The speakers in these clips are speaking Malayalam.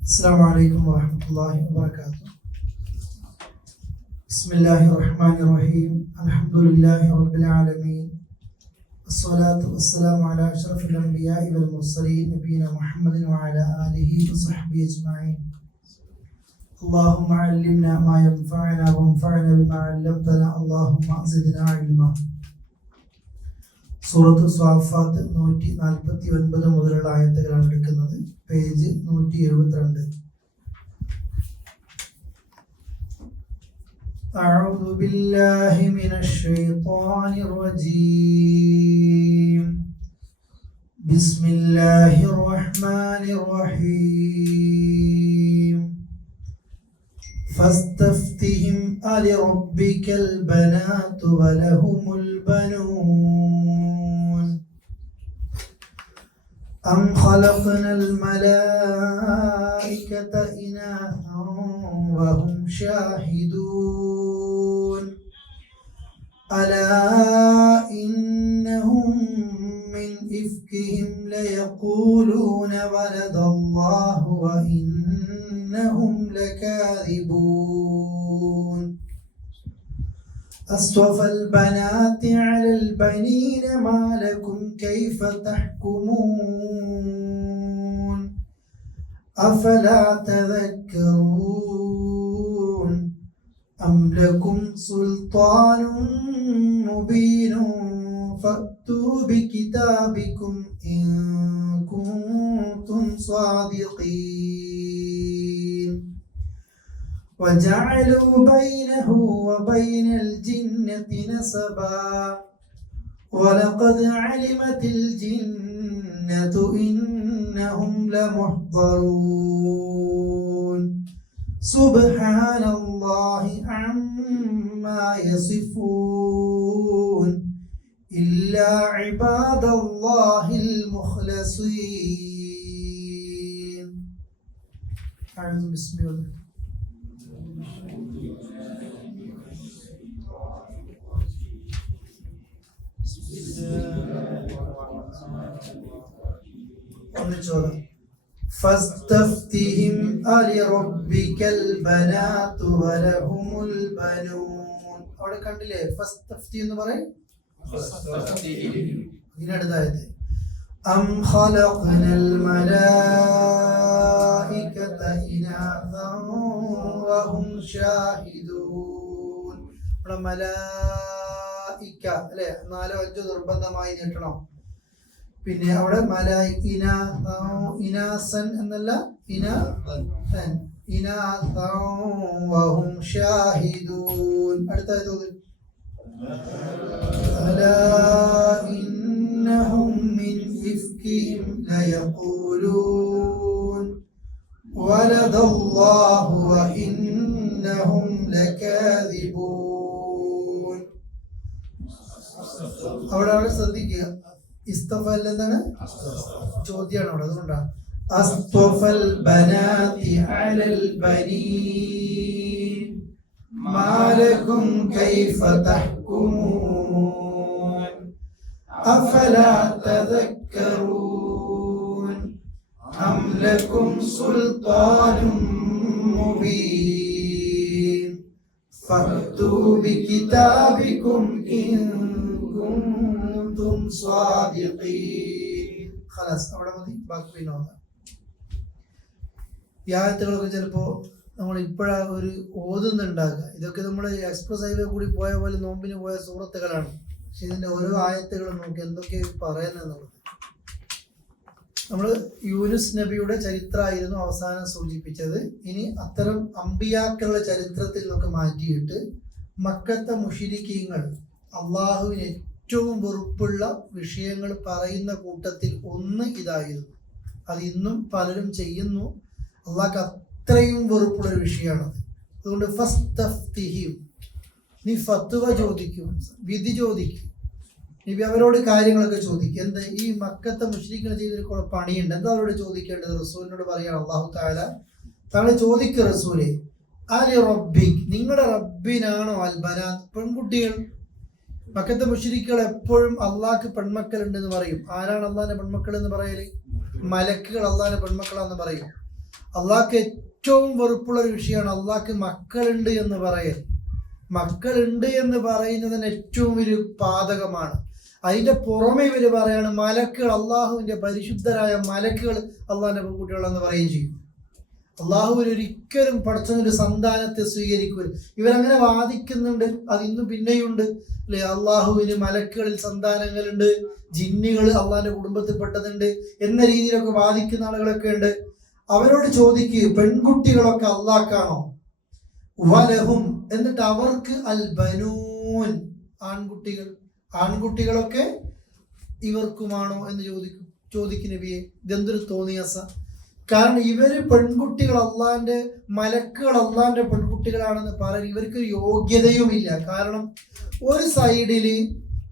السلام عليكم ورحمة الله وبركاته. بسم الله الرحمن الرحيم. الحمد لله رب العالمين. الصلاة والسلام على أشرف الأنبياء والمرسلين نبينا محمد وعلى آله وصحبه أجمعين. اللهم علمنا ما ينفعنا وانفعنا بما علمتنا. اللهم زدنا علما. സൂറത്ത് സ്വാഫാത്ത് 149 മുതലുള്ള ആയത്തുകളാണ് എടുക്കുന്നത്. പേജ് 172. أعوذ بالله من الشيطان الرجيم. بسم الله الرحمن الرحيم. فاستفتهم ألربك البنات ولهم البنون أم خلقنا الملائكة إناثا وهم شاهدون ألا إنهم من إفكهم ليقولون ولد الله وإنهم لكاذبون أصطفى البنات على البنين ما لكم كيف تحكمون أفلا تذكرون أم لكم سلطان مبين فأتوا بكتابكم إن كنتم صادقين وجعلوا بينه وبين الجنة نسبا ولقد علمت الجنة إنهم لمحضرون سبحان الله عما يصفون إلا عباد الله المخلصين. أعوذ بسم الله. فاستفتهم ألربك البنات ولهم البنون. അവിടെ കണ്ടില്ലേ? ഫസ്തഫ്തി എന്ന് പറയും. ഇതിനടുത്തായത് أم خلقنا الملائكة إناثا وهم شاهدون. ഇവിടെ മലായിക അല്ലെ 4-5 നിർബന്ധമായി നീട്ടണം. പിന്നെ അവിടെ ഇനാസൻ എന്നല്ല വഹും ഷാഹിദൂൻ. അടുത്തായത് അലാ ഇന്നഹും മിൻ ഇഫ്കിഹിം ലയഖൂലൂൻ വലദല്ലാഹു വഇന്നഹും ലകാദിബൂൻ. അവിടെ ശ്രദ്ധിക്കുക. ഇസ്തഫൽ എന്താണ്? ചോദ്യമാണ് അവിടെ. അതുകൊണ്ടാണ് അസ്തഫൽ ബനാതി അലൽ ബനീൻ മാലകും കൈഫ തഹ്കുമൂൻ അഫലാ തദക്കറൂൻ അം ലകും സുൽത്താനും മുബീൻ ഫഅ്തു ബികിതാബികും ഇൻ അവിടെ മതി. ബാക്കി പിന്നെ ഈ ആയത്തുകളൊക്കെ ചിലപ്പോ നമ്മൾ ഇപ്പോഴാ ഒരു ഓതുന്നുണ്ടാകുക. ഇതൊക്കെ നമ്മൾ എക്സ്പ്രസ് ഹൈവേ കൂടി പോയ പോലെ നോമ്പിന് പോയ സൂറത്തുകളാണ്. പക്ഷെ ഇതിന്റെ ഓരോ ആയത്തുകളും നോക്കി എന്തൊക്കെ പറയുന്നതെന്നുള്ളത്. നമ്മൾ യൂനുസ് നബിയുടെ ചരിത്രമായിരുന്നു അവസാനം സൂചിപ്പിച്ചത്. ഇനി അത്തരം അമ്പിയാക്കളുടെ ചരിത്രത്തിൽ നിന്നൊക്കെ മാറ്റിയിട്ട് മക്കത്തെ മുശ്രിക്കീങ്ങൾ അള്ളാഹുവിന് ഏറ്റവും വെറുപ്പുള്ള വിഷയങ്ങൾ പറയുന്ന കൂട്ടത്തിൽ ഒന്ന് ഇതായിരുന്നു. അത് ഇന്നും പലരും ചെയ്യുന്നു. അള്ളാഹ്ക്ക് അത്രയും വെറുപ്പുള്ള ഒരു വിഷയമാണത്. അതുകൊണ്ട് ഫസ്തഫ്തിഹിം, നീ ഫത്വ ചോദിക്കും, വിധി ചോദിക്കും. നീ അവരോട് കാര്യങ്ങളൊക്കെ ചോദിക്കും. എന്താ ഈ മക്കത്തെ മുശ്രിക്കുകൾ ചെയ്തൊരു കുറെ പണിയുണ്ട്, എന്താ അവരോട് ചോദിക്കേണ്ടത്? റസൂലിനോട് പറയാണ് അള്ളാഹു തആല താങ്കൾ ചോദിക്കുക റസൂലെ, അലി റബ്ബിക്, നിങ്ങളുടെ റബ്ബിനാണോ അൽ ബനാത്ത്, പെൺകുട്ടികൾ? മക്കത്തെ മുശ്രിക്കുകൾ എപ്പോഴും അള്ളാഹ്ക്ക് പെൺമക്കൾ ഉണ്ടെന്ന് പറയും. ആരാണ് അള്ളാഹിന്റെ പെൺമക്കൾ എന്ന് പറയല്? മലക്കുകൾ അള്ളാഹിന്റെ പെൺമക്കളാന്ന് പറയും. അള്ളാഹ്ക്ക് ഏറ്റവും വെറുപ്പുള്ള ഒരു വിഷയമാണ് അള്ളാഹ്ക്ക് മക്കളുണ്ട് എന്ന് പറയൽ. മക്കളുണ്ട് എന്ന് പറയുന്നതിന് ഏറ്റവും ഒരു പാതകമാണ്. അതിന്റെ പുറമെ ഇവര് പറയാണ് മലക്കുകൾ, അള്ളാഹുവിന്റെ പരിശുദ്ധരായ മലക്കുകൾ അള്ളാഹിന്റെ പെൺകുട്ടികളെന്ന് പറയുകയും ചെയ്യും. അള്ളാഹുവിന് ഒരിക്കലും പഠിച്ചൊരു സന്താനത്തെ സ്വീകരിക്കൂല. ഇവരങ്ങനെ വാദിക്കുന്നുണ്ട്. അത് ഇന്നും പിന്നെയുണ്ട് അല്ലെ. അള്ളാഹുവിന് മലക്കുകളിൽ സന്താനങ്ങളുണ്ട്, ജിന്നുകൾ അള്ളാഹിന്റെ കുടുംബത്തിൽപ്പെട്ടതുണ്ട് എന്ന രീതിയിലൊക്കെ വാദിക്കുന്ന ആളുകളൊക്കെ ഉണ്ട്. അവരോട് ചോദിക്കുക, പെൺകുട്ടികളൊക്കെ അള്ളാഹ്ക്കാണോ? വലഹും, എന്നിട്ട് അവർക്ക് അൽ ബനൂൻ, ആൺകുട്ടികളൊക്കെ ഇവർക്കുമാണോ എന്ന് ചോദിക്കും നബിയെ. ഇതെന്തൊരു തോന്നിയാസ. കാരണം ഇവര് പെൺകുട്ടികൾ അള്ളാന്റെ മലക്കുകൾ അള്ളാന്റെ പെൺകുട്ടികളാണെന്ന് പറയാൻ ഇവർക്ക് യോഗ്യതയുമില്ല. കാരണം ഒരു സൈഡില്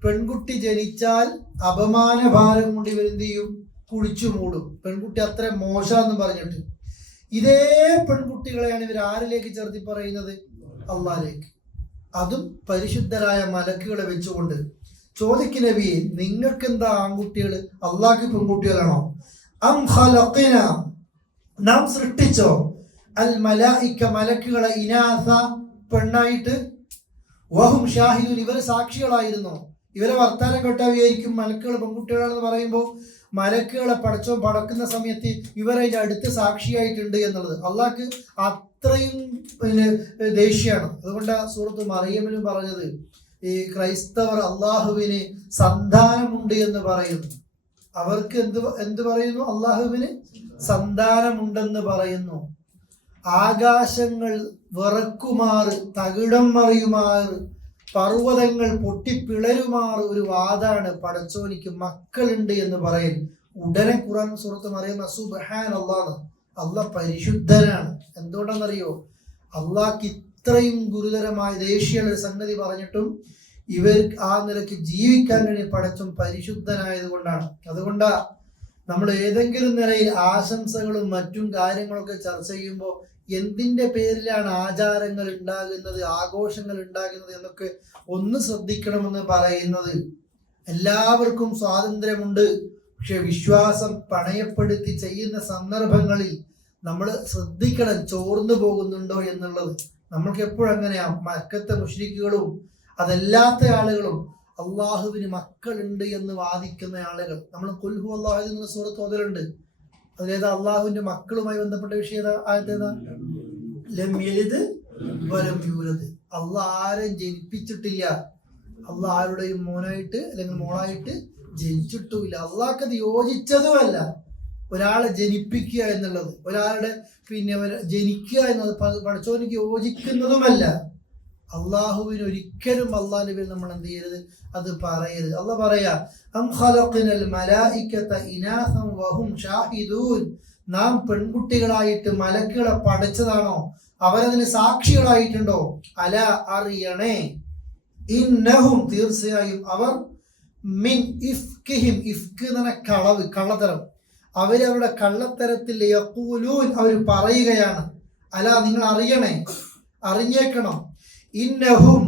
പെൺകുട്ടി ജനിച്ചാൽ അപമാനഭാരം കൊണ്ട് ഇവരെന്ത് ചെയ്യും? കുഴിച്ചു മൂടും. പെൺകുട്ടി അത്ര മോശമെന്ന് പറഞ്ഞിട്ട് ഇതേ പെൺകുട്ടികളെയാണ് ഇവർ ആരിലേക്ക് ചേർത്തി പറയുന്നത്? അള്ളാഹിലേക്ക്. അതും പരിശുദ്ധരായ മലക്കുകളെ വെച്ചുകൊണ്ട്. ചോദിക്ക് നബിയെ, നിങ്ങൾക്ക് എന്താ ആൺകുട്ടികൾ? അള്ളാഹ്ക്ക് പെൺകുട്ടികളാണോ? അം ഖലഖന, നാം സൃഷ്ടിച്ചോ? അൽ മലായിക, മലക്കുകളെ ഇനാസ, പെണ്ണായിട്ട്. വഹും ഷാഹിദുൻ, ഇവർ സാക്ഷികളായിരുന്നു. ഇവരെ വർത്താനം കേട്ടാൽ വിചാരിക്കും മലക്കുകൾ പെൺകുട്ടികളാണെന്ന് പറയുമ്പോൾ മലക്കുകളെ പടച്ചോ പടക്കുന്ന സമയത്ത് ഇവരെ അടുത്ത് സാക്ഷിയായിട്ടുണ്ട് എന്നുള്ളത്. അള്ളാഹ്ക്ക് അത്രയും ദേഷ്യമാണ്. അതുകൊണ്ട് സൂറത്ത് മറിയമിലും പറഞ്ഞത്, ഈ ക്രൈസ്തവർ അള്ളാഹുവിന് സന്താനമുണ്ട് എന്ന് പറയുന്നു. അവർക്ക് എന്ത് പറയുന്നു? അള്ളാഹുവിന് സന്താനമുണ്ടെന്ന് പറയുന്നു. ആകാശങ്ങൾ വിറക്കുമാറ്, തകിടം മറിയുമാറ്, പർവ്വതങ്ങൾ പൊട്ടിപ്പിളരുമാറ് ഒരു വാദാണ് പടച്ചോനിക്ക് മക്കളുണ്ട് എന്ന് പറയൽ. ഉടനെ ഖുർആൻ സൂറത്ത് മറിയം സുബ്ഹാനല്ലാഹ്, അള്ളാഹ് പരിശുദ്ധനാണ്. എന്തുകൊണ്ടാണെന്നറിയോ? അള്ളാഹ്ക്ക് ഇത്രയും ഗുരുതരമായ ദേഷ്യമുള്ള ഒരു സംഗതി പറഞ്ഞിട്ടും ഇവർ ആ നിലയ്ക്ക് ജീവിക്കാൻ വേണ്ടി പടച്ചും പരിശുദ്ധനായത് കൊണ്ടാണ്. അതുകൊണ്ടാ നമ്മൾ ഏതെങ്കിലും നിലയിൽ ആശംസകളും മറ്റും കാര്യങ്ങളൊക്കെ ചർച്ച ചെയ്യുമ്പോൾ എന്തിന്റെ പേരിലാണ് ആചാരങ്ങൾ ഉണ്ടാകുന്നത്, ആഘോഷങ്ങൾ ഉണ്ടാകുന്നത് എന്നൊക്കെ ഒന്ന് ശ്രദ്ധിക്കണമെന്ന് പറയുന്നത്. എല്ലാവർക്കും സ്വാതന്ത്ര്യമുണ്ട്, പക്ഷെ വിശ്വാസം പണയപ്പെടുത്തി ചെയ്യുന്ന സന്ദർഭങ്ങളിൽ നമ്മൾ ശ്രദ്ധിക്കണം ചോർന്നു പോകുന്നുണ്ടോ എന്നുള്ളത്. നമ്മൾക്ക് എപ്പോഴും അങ്ങനെയാ. മക്കത്തെ മുശ്രിക്കുകളും അതല്ലാത്ത ആളുകളും അള്ളാഹുവിന് മക്കളുണ്ട് എന്ന് വാദിക്കുന്ന ആളുകൾ, നമ്മൾ കുൽഹു അല്ലാഹു എന്നുള്ള സൂറത്ത് ഓതലുണ്ട്. അതിലേതാ? അള്ളാഹുവിന്റെ മക്കളുമായി ബന്ധപ്പെട്ട വിഷയം ആയതേതാ? ലം യലിദ് വലം യൂലദ്. അള്ളാഹ് ആരെയും ജനിപ്പിച്ചിട്ടില്ല. അള്ളാഹ് ആരുടെയും മോനായിട്ട് അല്ലെങ്കിൽ മോളായിട്ട് ജനിച്ചിട്ടുമില്ല. അള്ളാഹ്ക്ക് അത് യോജിച്ചതുമല്ല ഒരാളെ ജനിപ്പിക്കുക എന്നുള്ളത്. ഒരാളുടെ ജനിക്കുക എന്നത് പഠിച്ചവനിക്ക് യോജിക്കുന്നതുമല്ല. അള്ളാഹുവിന് ഒരിക്കലും അള്ളാഹിന്റെ പേര് നമ്മൾ എന്ത് ചെയ്യരുത്? അത് പറയരുത്. അള്ളാഹ് പറയാ, അം ഖലഖനൽ മലായികത ഇനാസൻ വഹും ഷാഹിദൂൻ, നാം പെൺകുട്ടികളായിട്ട് മലക്കുകളെ പടച്ചതാണോ? അവരതിന് സാക്ഷികളായിട്ടുണ്ടോ? അല, അറിയണേ, ഇന്നഹും, തീർച്ചയായും അവർ, മിൻ ഇഫ്കിഹിം, ഇഫ്ക് എന്ന് പറഞ്ഞ കളവ്, കള്ളത്തരം, അവരവരുടെ കള്ളത്തരത്തിൽ യഖൂലൂൻ, അവർ പറയുകയാണ്. അല, നിങ്ങൾ അറിയണേ, അറിഞ്ഞേക്കണം. ഇന്നഹും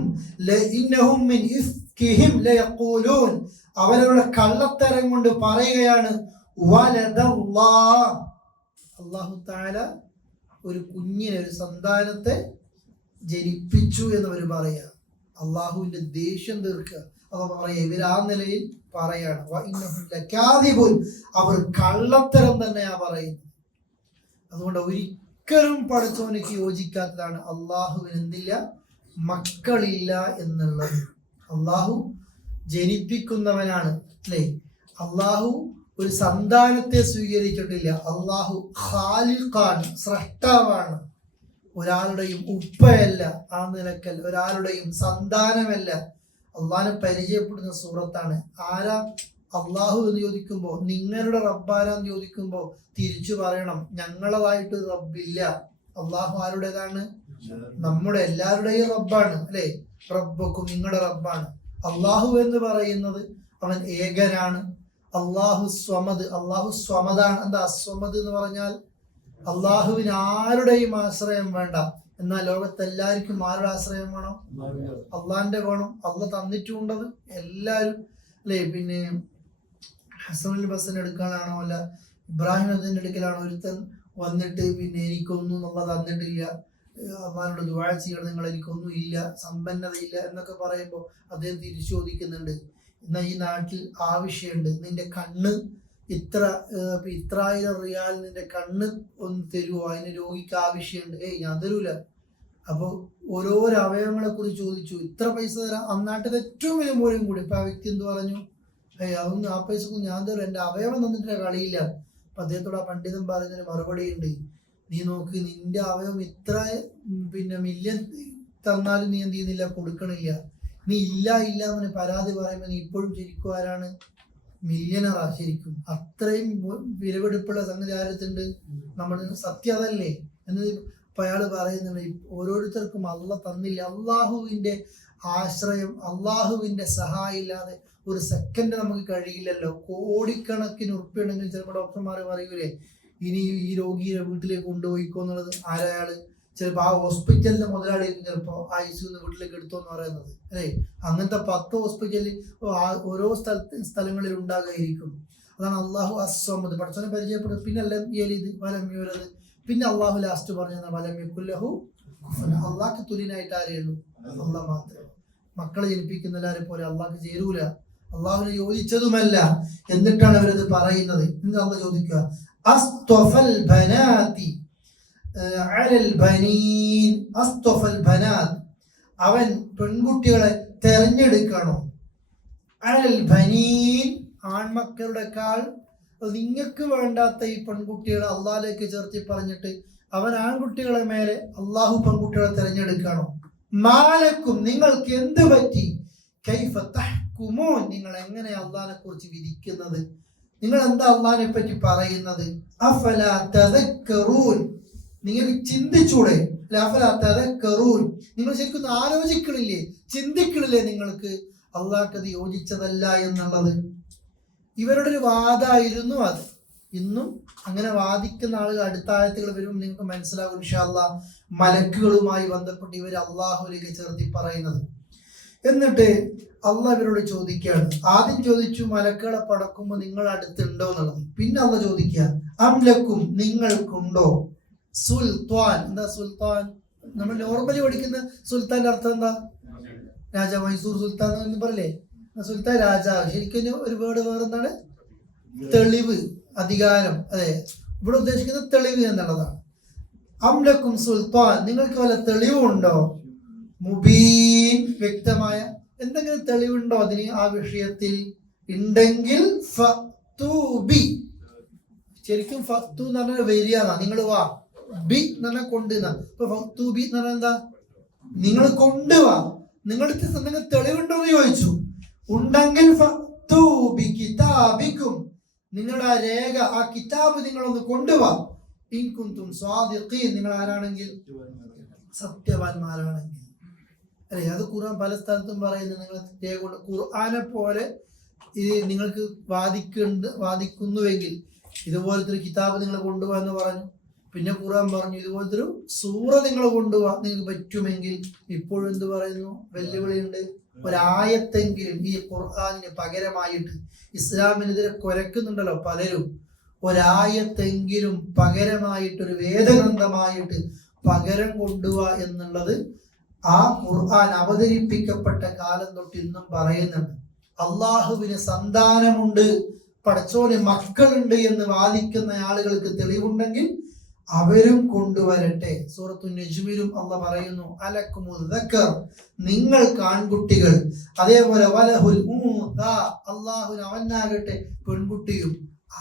മിൻ ഇഫ്കിഹിം ലയഖൂലൂൻ, അവരവരുടെ കള്ളത്തരം കൊണ്ട് പറയുകയാണ് വലദല്ലാഹ്, അല്ലാഹു തആല ഒരു കുഞ്ഞിനെ, ഒരു സന്താനത്തെ ജനിപ്പിച്ചു എന്നവർ പറയാ. അള്ളാഹുവിന്റെ ദേഷ്യം തീർക്കുക. അവർ പറയാ, ഇവർ ആ നിലയിൽ പറയാണ് അവർ കള്ളത്തരം തന്നെയാ പറയുന്നത്. അതുകൊണ്ട് ഒരിക്കലും പഠിച്ചവനിക്ക് യോജിക്കാത്തതാണ് അള്ളാഹുവിന് എന്തില്ല? മക്കളില്ല എന്നുള്ളത്. അള്ളാഹു ജനിപ്പിക്കുന്നവനാണ് അല്ലേ? അള്ളാഹു ഒരു സന്താനത്തെ സ്വീകരിച്ചിട്ടില്ല. അള്ളാഹു ഖാലിഖാണ്, സ്രഷ്ടാവാണ്. ഒരാളുടെയും ഉപ്പയല്ല, ആ നിലക്കൽ ഒരാളുടെയും സന്താനമല്ല. അള്ളാഹിനെ പരിചയപ്പെടുന്ന സൂറത്താണ്. ആരാ അള്ളാഹു എന്ന് ചോദിക്കുമ്പോൾ, നിങ്ങളുടെ റബ്ബാരാന്ന് ചോദിക്കുമ്പോൾ തിരിച്ചു പറയണം, ഞങ്ങളതായിട്ട് റബ്ബില്ല. അള്ളാഹു ആരുടേതാണ്? നമ്മുടെ എല്ലാവരുടെയും റബ്ബാണ് അല്ലെ? റബ്ബക്കും, നിങ്ങളുടെ റബ്ബാണ്. അള്ളാഹു എന്ന് പറയുന്നത് അവൻ ഏകനാണ്. അള്ളാഹു സ്വമദ്, അള്ളാഹു സ്വമദാണ്. എന്താ സ്വമദ് എന്ന് പറഞ്ഞാൽ? അള്ളാഹുവിന് ആരുടെയും ആശ്രയം വേണ്ട. എന്നാൽ ലോകത്തെല്ലാവർക്കും ആരുടെ ആശ്രയം വേണം? അള്ളാഹിന്റെ വേണം. അള്ളാഹ് തന്നിട്ടുണ്ടത് എല്ലാവരും അല്ലേ? ഹസനുൽ ബസൻ എടുക്കാനാണോ അല്ല ഇബ്രാഹിം അതിന്റെ അടുക്കലാണോ ഒരുത്തൻ വന്നിട്ട് പിന്നെ എനിക്കൊന്നും എന്നുള്ള തന്നിട്ടില്ല, അള്ളാഹിനോട് ദുആ ചെയ്യണം, നിങ്ങൾ എനിക്കൊന്നും ഇല്ല, സമ്പന്നതയില്ല എന്നൊക്കെ പറയുമ്പോൾ അദ്ദേഹം തിരിച്ചു ചോദിക്കുന്നുണ്ട്, എന്നാൽ ഈ നാട്ടിൽ ആവശ്യമുണ്ട്, നിന്റെ കണ്ണ് ഇത്രായിരം റിയാൽ നിന്റെ കണ്ണ് ഒന്ന് തരുമോ, അതിന് രോഗിക്ക് ആവശ്യമുണ്ട്. ഞാൻ തരൂല. അപ്പോൾ ഓരോരോ അവയവങ്ങളെ കുറിച്ച് ചോദിച്ചു, ഇത്ര പൈസ തരാം, അന്നാട്ടിൽ ഏറ്റവും വലിയ മൂല്യം കൂടി. ഇപ്പൊ ആ വ്യക്തി എന്ത് പറഞ്ഞു, അതൊന്നും ആ പൈസക്കും ഞാൻ തരും, എൻ്റെ അവയവം തന്നിട്ട് കളിയില്ല. അപ്പൊ അദ്ദേഹത്തോട് ആ പണ്ഡിതൻ പറഞ്ഞൊരു മറുപടി ഉണ്ട്, നീ നോക്ക്, നിന്റെ അവയവം ഇത്ര പിന്നെ മില്യൺ തന്നാലും നീ എന്ത് ചെയ്യുന്നില്ല, കൊടുക്കണില്ല. നീ ഇല്ല എന്ന് പരാതി പറയുമ്പോൾ നീ ഇപ്പോഴും ശരിക്കും ആരാണ്, മില്യണറാ ശരിക്കും. അത്രയും വിലപിടിപ്പുള്ള സംഗതി ആരത്തുണ്ട്, നമ്മുടെ സത്യം അതല്ലേ എന്ന് ഇപ്പൊ അയാൾ പറയുന്നുണ്ട്. ഓരോരുത്തർക്കും അള്ള തന്നില്ല. അള്ളാഹുവിന്റെ ആശ്രയം, അള്ളാഹുവിന്റെ സഹായം ഇല്ലാതെ ഒരു സെക്കൻഡ് നമുക്ക് കഴിയില്ലല്ലോ. കോടിക്കണക്കിന് ഉറുപ്പിയുണ്ടെങ്കിൽ ചിലപ്പോൾ ഡോക്ടർമാർ പറയൂലേ, ഇനി ഈ രോഗിയെ വീട്ടിലേക്ക് കൊണ്ടുപോയിക്കോ എന്നുള്ളത്. ആരയാള് ചിലപ്പോൾ ആ ഹോസ്പിറ്റലിന്റെ മുതലാളിയായിരിക്കും ചിലപ്പോൾ ഐസിയുന്ന് വീട്ടിലേക്ക് എടുത്തോന്ന് പറയുന്നത് അല്ലേ. അങ്ങനത്തെ 10 ഹോസ്പിറ്റലിൽ ഓരോ സ്ഥലങ്ങളിൽ ഉണ്ടാകായിരിക്കും. അതാണ് അള്ളാഹു അസ്സമദ്, പഠിച്ചവനെ പരിചയപ്പെടുന്നത്. പിന്നെ ലം യലിദ് വലം യൂലദ്, പിന്നെ അള്ളാഹു ലാസ്റ്റ് പറഞ്ഞ വലം യകുൽ ലഹു കുഫുവൻ. അള്ളാഹ്ക്ക് തുല്യനായിട്ട് ആരേ ഉള്ളൂ, അള്ളാഹ് മാത്രം. മക്കളെ ജനിപ്പിക്കുന്ന എല്ലാവരെ പോലെ അള്ളാഹ്ക്ക് ചേരൂല, അള്ളാഹുവിനെ യോജിച്ചതുമല്ല. എന്നിട്ടാണ് അവരത് പറയുന്നത്. ഇന്ന് അള്ളാഹ് ചോദിക്കുക, അസ്തഫൽ ബനാതി അലൽ ബനീൻ, അസ്തഫൽ ബനാത്, അവൻ പെൺകുട്ടികളെ തെരഞ്ഞെടുക്കണോ, അലൽ ബനീൻ, ആൺമക്കളുടെക്കാൾ നിങ്ങൾക്ക് വേണ്ടാത്ത ഈ പെൺകുട്ടികളെ അള്ളാഹിലേക്ക് ചേർത്തി പറഞ്ഞിട്ട് അവൻ ആൺകുട്ടികളെ മേലെ അള്ളാഹു പെൺകുട്ടികളെ തെരഞ്ഞെടുക്കണോ. മാലക്കും, നിങ്ങൾക്ക് എന്ത് പറ്റി, കൈഫ തഹ്കുമൂൻ, നിങ്ങൾ എങ്ങനെ അള്ളാഹിനെ കുറിച്ച് വിധിക്കുന്നത്, നിങ്ങൾ എന്താ അള്ളാഹിനെ പറ്റി പറയുന്നത്. അഫലാ തദക്കറൂൻ, നിങ്ങൾക്ക് ചിന്തിച്ചൂടെ, അഫലാ തദക്കറൂൻ, നിങ്ങൾ ശരിക്കും ആലോചിക്കണില്ലേ, ചിന്തിക്കണില്ലേ നിങ്ങൾക്ക് അള്ളാഹ്ക്ക് അത് യോജിച്ചതല്ല എന്നുള്ളത്. ഇവരുടെ ഒരു വാദമായിരുന്നു അത്. ഇന്നും അങ്ങനെ വാദിക്കുന്ന ആളുകൾ അടുത്ത ആയത്തുകൾ വരുമ്പോൾ നിങ്ങൾക്ക് മനസ്സിലാകും ഇൻഷാ അല്ലാഹ്, മലക്കുകളുമായി ബന്ധപ്പെട്ട് ഇവർ അള്ളാഹുവിലേക്ക് ചേർത്തി പറയുന്നത്. എന്നിട്ട് അള്ളാഹ് ഇവരോട് ചോദിക്കുകയാണ്. ആദ്യം ചോദിച്ചു മലക്കുകളെ പടക്കുമ്പോൾ നിങ്ങൾ അടുത്തുണ്ടോ എന്നുള്ളത്. പിന്നെ അള്ളാഹ് ചോദിക്കുക, അംലക്കും, നിങ്ങൾക്കുണ്ടോ, സുൽത്താൻ. എന്താ സുൽത്താൻ? നമ്മൾ നോർമലി പഠിക്കുന്ന സുൽത്താന്റെ അർത്ഥം എന്താ, രാജാവ്. മൈസൂർ സുൽത്താൻ എന്ന് പറയില്ലേ, സുൽത്താൻ രാജാവ്. ശരിക്കും ഒരു വേർഡ് വേറെന്താണ്, തെളിവ്, അധികാരം. അതെ, ഇവിടെ ഉദ്ദേശിക്കുന്നത് തെളിവ് എന്നുള്ളതാണ്. അംലക്കും സുൽത്താൻ, നിങ്ങൾക്ക് വല്ല തെളിവുണ്ടോ, മുബീൻ, വ്യക്തമായ എന്തെങ്കിലും തെളിവുണ്ടോ അതിന്, ആ വിഷയത്തിൽ ഉണ്ടെങ്കിൽ ഫഅ്തൂബി. ശരിക്കും ഫഅ്തു എന്ന് പറഞ്ഞാൽ വരിക, നിങ്ങൾ വാ, ബി എന്ന് പറഞ്ഞാൽ കൊണ്ടുവന്ന. ഇപ്പൊ ഫഅ്തൂബി എന്ന് പറഞ്ഞാൽ എന്താ, നിങ്ങൾ കൊണ്ടുവാ. നിങ്ങളുടെ എന്തെങ്കിലും തെളിവുണ്ടോ എന്ന് ചോദിച്ചു. ഉണ്ടെങ്കിൽ ഫഅ്തൂബി കിതാബിക്കും, നിങ്ങളുടെ ആ രേഖ, ആ കിതാബ് നിങ്ങളൊന്ന് കൊണ്ടുവാ. ഇൻ കുൻതും സ്വാദിഖീൻ, നിങ്ങൾ ആരാണെങ്കിൽ, സത്യവാന്മാരാണെങ്കിൽ. അല്ലെ, അത് ഖുർആൻ പല സ്ഥലത്തും പറയുന്നത്. നിങ്ങൾ രേഖ കൊണ്ട് ഖുർആനെ പോലെ നിങ്ങൾക്ക് വാദിക്കുന്നുവെങ്കിൽ ഇതുപോലത്തെ ഒരു കിതാബ് നിങ്ങൾ കൊണ്ടുപോകാ എന്ന് പറഞ്ഞു. പിന്നെ ഖുർആൻ പറഞ്ഞു ഇതുപോലത്തെ ഒരു സൂറ നിങ്ങൾ കൊണ്ടുപോകാൻ നിങ്ങൾക്ക് പറ്റുമെങ്കിൽ. ഇപ്പോഴും എന്ത് പറയുന്നു, വെല്ലുവിളിയുണ്ട്. ഒരായത്തെങ്കിലും ഈ ഖുർആനിന് പകരമായിട്ട്, ഇസ്ലാമിനെതിരെ കുരക്കുന്നുണ്ടല്ലോ പലരും, ഒരായത്തെങ്കിലും പകരമായിട്ടൊരു വേദഗ്രന്ഥമായിട്ട് പകരം കൊണ്ടുപോവാ എന്നുള്ളത് ആ ഖുർആൻ അവതരിപ്പിക്കപ്പെട്ട കാലം തൊട്ട് ഇന്നും പറയുന്നുണ്ട്. അള്ളാഹുവിന് സന്താനമുണ്ട്, പടച്ചോന് മക്കളുണ്ട് എന്ന് വാദിക്കുന്ന ആളുകൾക്ക് തെളിവുണ്ടെങ്കിൽ അവരും കൊണ്ടുവരട്ടെ. സൂറത്തു നജ്മിലും അള്ളാഹ് പറയുന്നു, അലക്കുമുൽ ദക്കർ, നിങ്ങൾക്ക് ആൺകുട്ടികൾ, അതേപോലെ വലഹുൽ ഊൻസ, അള്ളാഹുവിന് അവനാകട്ടെ പെൺകുട്ടിയും.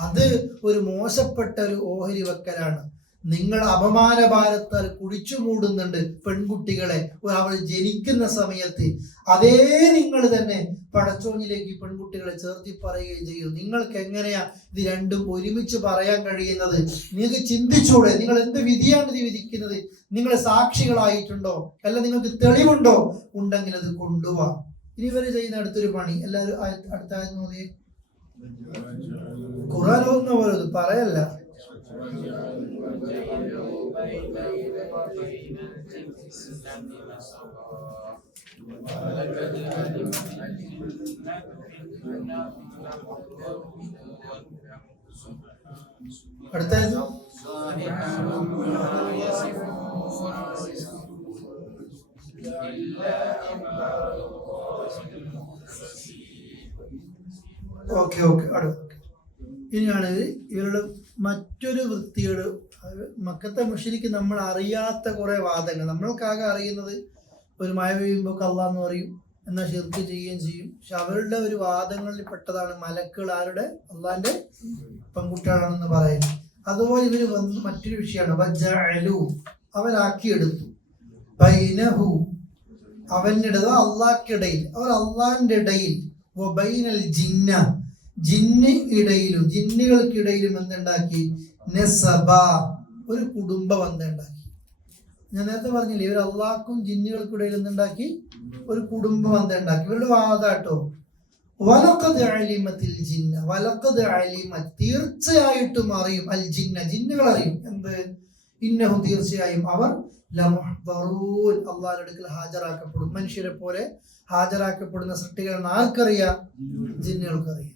അത് ഒരു മോശപ്പെട്ട ഒരു ഓഹരി വെക്കലാണ്. നിങ്ങൾ അപമാനഭാരത്താൽ കുഴിച്ചു മൂടുന്നുണ്ട് പെൺകുട്ടികളെ അവൾ ജനിക്കുന്ന സമയത്ത്. അതേ നിങ്ങൾ തന്നെ പടച്ചോനിലേക്ക് പെൺകുട്ടികളെ ചേർത്തി പറയുകയും ചെയ്യും. നിങ്ങൾക്ക് എങ്ങനെയാ ഇത് രണ്ടും ഒരുമിച്ച് പറയാൻ കഴിയുന്നത്? നിങ്ങൾക്ക് ചിന്തിച്ചൂടെ? നിങ്ങൾ എന്ത് വിധിയാണ് ഇത് വിധിക്കുന്നത്? നിങ്ങൾ സാക്ഷികളായിട്ടുണ്ടോ? അല്ല നിങ്ങൾക്ക് തെളിവുണ്ടോ? ഉണ്ടെങ്കിൽ അത് കൊണ്ടുപോവാ. ഇനി ഇവര് ചെയ്യുന്ന അടുത്തൊരു പണി, എല്ലാവരും അടുത്ത ആയത് ഖുർആൻ ഓതുന്ന പോലെ പറയല്ല. അടുത്ത ഓക്കെ ഓക്കെ അടുത്ത ഇനിയാണ് ഇവരുടെ മറ്റൊരു വൃത്തികേട്. മക്കത്തെ മുശ്രിക്ക് നമ്മൾ അറിയാത്ത കുറെ വാദങ്ങൾ. നമ്മൾക്കാകെ അറിയുന്നത് ഒരു മഴ പെയ്യുമ്പോൾ അല്ലാഹ് എന്ന് പറയും, എന്നാൽ ശിർക്ക് ചെയ്യുകയും ചെയ്യും. പക്ഷെ അവരുടെ ഒരു വാദങ്ങളിൽ പെട്ടതാണ് മലക്കുകൾ ആരുടെ അള്ളാന്റെ പെൺകുട്ടികളാണെന്ന് പറയുന്നത്. അതുപോലെ ഇവര് വന്ന് മറ്റൊരു വിഷയമാണ് അവരാക്കിയെടുത്തു ബൈനഹു അവന്റെ അള്ളാഹ്ക്കിടയിൽ, അവർ അള്ളാഹിന്റെ ഇടയിൽ ബൈനൽ ജിന്ന ജിന്ന് ഇടയിലും ജിന്നുകൾക്കിടയിലും എന്തുണ്ടാക്കി നസബ ഒരു കുടുംബ ബന്ധം ഉണ്ടാക്കി. ഞാൻ നേരത്തെ പറഞ്ഞില്ലേ, ഇവർ അള്ളാഹ്ക്കും ജിന്നുകൾക്കിടയിൽ എന്തുണ്ടാക്കി ഒരു കുടുംബ ബന്ധം ഉണ്ടാക്കി. ഇവരുടെ വാദാട്ടോ വലഖദ് അലിമത്തിൽ ജിന്ന വലഖദ് അലിമത് തീർച്ചയായിട്ടും അറിയും അൽ ജിന്ന ജിന്നുകൾ അറിയും എന്ത് ഇന്നഹും തീർച്ചയായും അവർ ലമുഹ്ദറൂൻ അള്ളാഹുവിന്റെ അടുക്കൽ ഹാജരാക്കപ്പെടും. മനുഷ്യരെ പോലെ ഹാജരാക്കപ്പെടുന്ന സൃഷ്ടികളെന്ന് ആർക്കറിയാം? ജിന്നുകൾക്കറിയാം.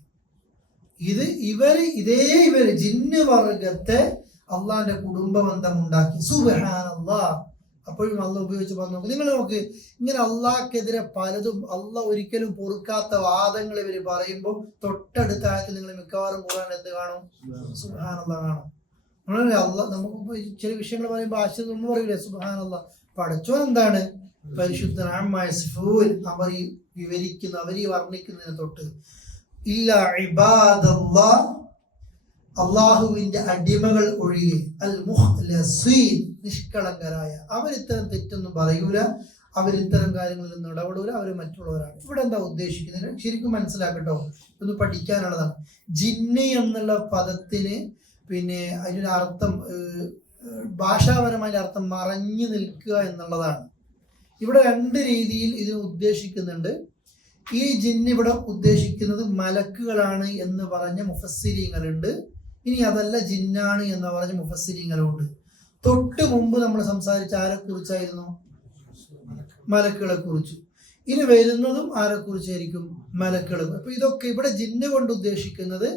ഇവര് ജിന്ന് വർഗത്തെ അള്ളാഹിന്റെ കുടുംബ ബന്ധം ഉണ്ടാക്കി. സുബ്ഹാനല്ലാഹ്. അപ്പോഴും അള്ളാഹ് ഉപയോഗിച്ച് പറഞ്ഞു, നിങ്ങൾ നോക്ക്, ഇങ്ങനെ അള്ളാഹ്ക്കെതിരെ പലതും അള്ളാഹ് ഒരിക്കലും പൊറുക്കാത്ത വാദങ്ങൾ ഇവര് പറയുമ്പോൾ തൊട്ടടുത്ത ആയത്തിൽ നിങ്ങൾ മിക്കവാറും ഖുർആൻ എന്ത് കാണും? സുബ്ഹാനല്ലാഹ് കാണും. അള്ളാഹ് നമുക്ക് ചില വിഷയങ്ങൾ പറയുമ്പോൾ ആശ്ചര്യം നമ്മൾ പറയൂലേ സുബ്ഹാനല്ലാഹ്. പടച്ചോൻ എന്താണ്? പരിശുദ്ധനായ സിഫൂൻ. അവർ വിവരിക്കുന്ന അവർ വർണ്ണിക്കുന്നതിന് തൊട്ട് ഇല്ല ഇബാദല്ലാഹ് അള്ളാഹുവിന്റെ അടിമകൾ ഒഴികെ അൽ മുഖ്ലസീൻ നിഷ്കളങ്കരായ അവരിത്തരം തെറ്റൊന്നും പറയൂല, അവരിത്തരം കാര്യങ്ങളിലൊന്നും ഇടപെടൂല, അവർ മറ്റുള്ളവരാണ്. ഇവിടെ എന്താ ഉദ്ദേശിക്കുന്നത് ശരിക്കും മനസ്സിലാക്കട്ടോ, ഇതൊന്ന് പഠിക്കാനുള്ളതാണ്. ജിന്നി എന്നുള്ള പദത്തിന് അതിനൊരു അർത്ഥം ഭാഷാപരമായ അർത്ഥം മറഞ്ഞു നിൽക്കുക എന്നുള്ളതാണ്. ഇവിടെ രണ്ട് രീതിയിൽ ഇതിന് ഉദ്ദേശിക്കുന്നുണ്ട്. ഈ ജിന്ന് ഇവിടെ ഉദ്ദേശിക്കുന്നത് മലക്കുകളാണ് എന്ന് പറഞ്ഞ മുഫസ്സിരീങ്ങളുണ്ട്. ഇനി അതല്ല ജിന്നാണ് എന്ന് പറഞ്ഞ മുഫസ്സിരീങ്ങളുണ്ട്. തൊട്ട് മുമ്പ് നമ്മൾ സംസാരിച്ച ആരെ കുറിച്ചായിരുന്നു? മലക്കുകളെ കുറിച്ച്. ഇനി വരുന്നതും ആരെ കുറിച്ചായിരിക്കും? മലക്കുകൾ. അപ്പൊ ഇതൊക്കെ ഇവിടെ ജിന്ന് കൊണ്ട് ഉദ്ദേശിക്കുന്നത്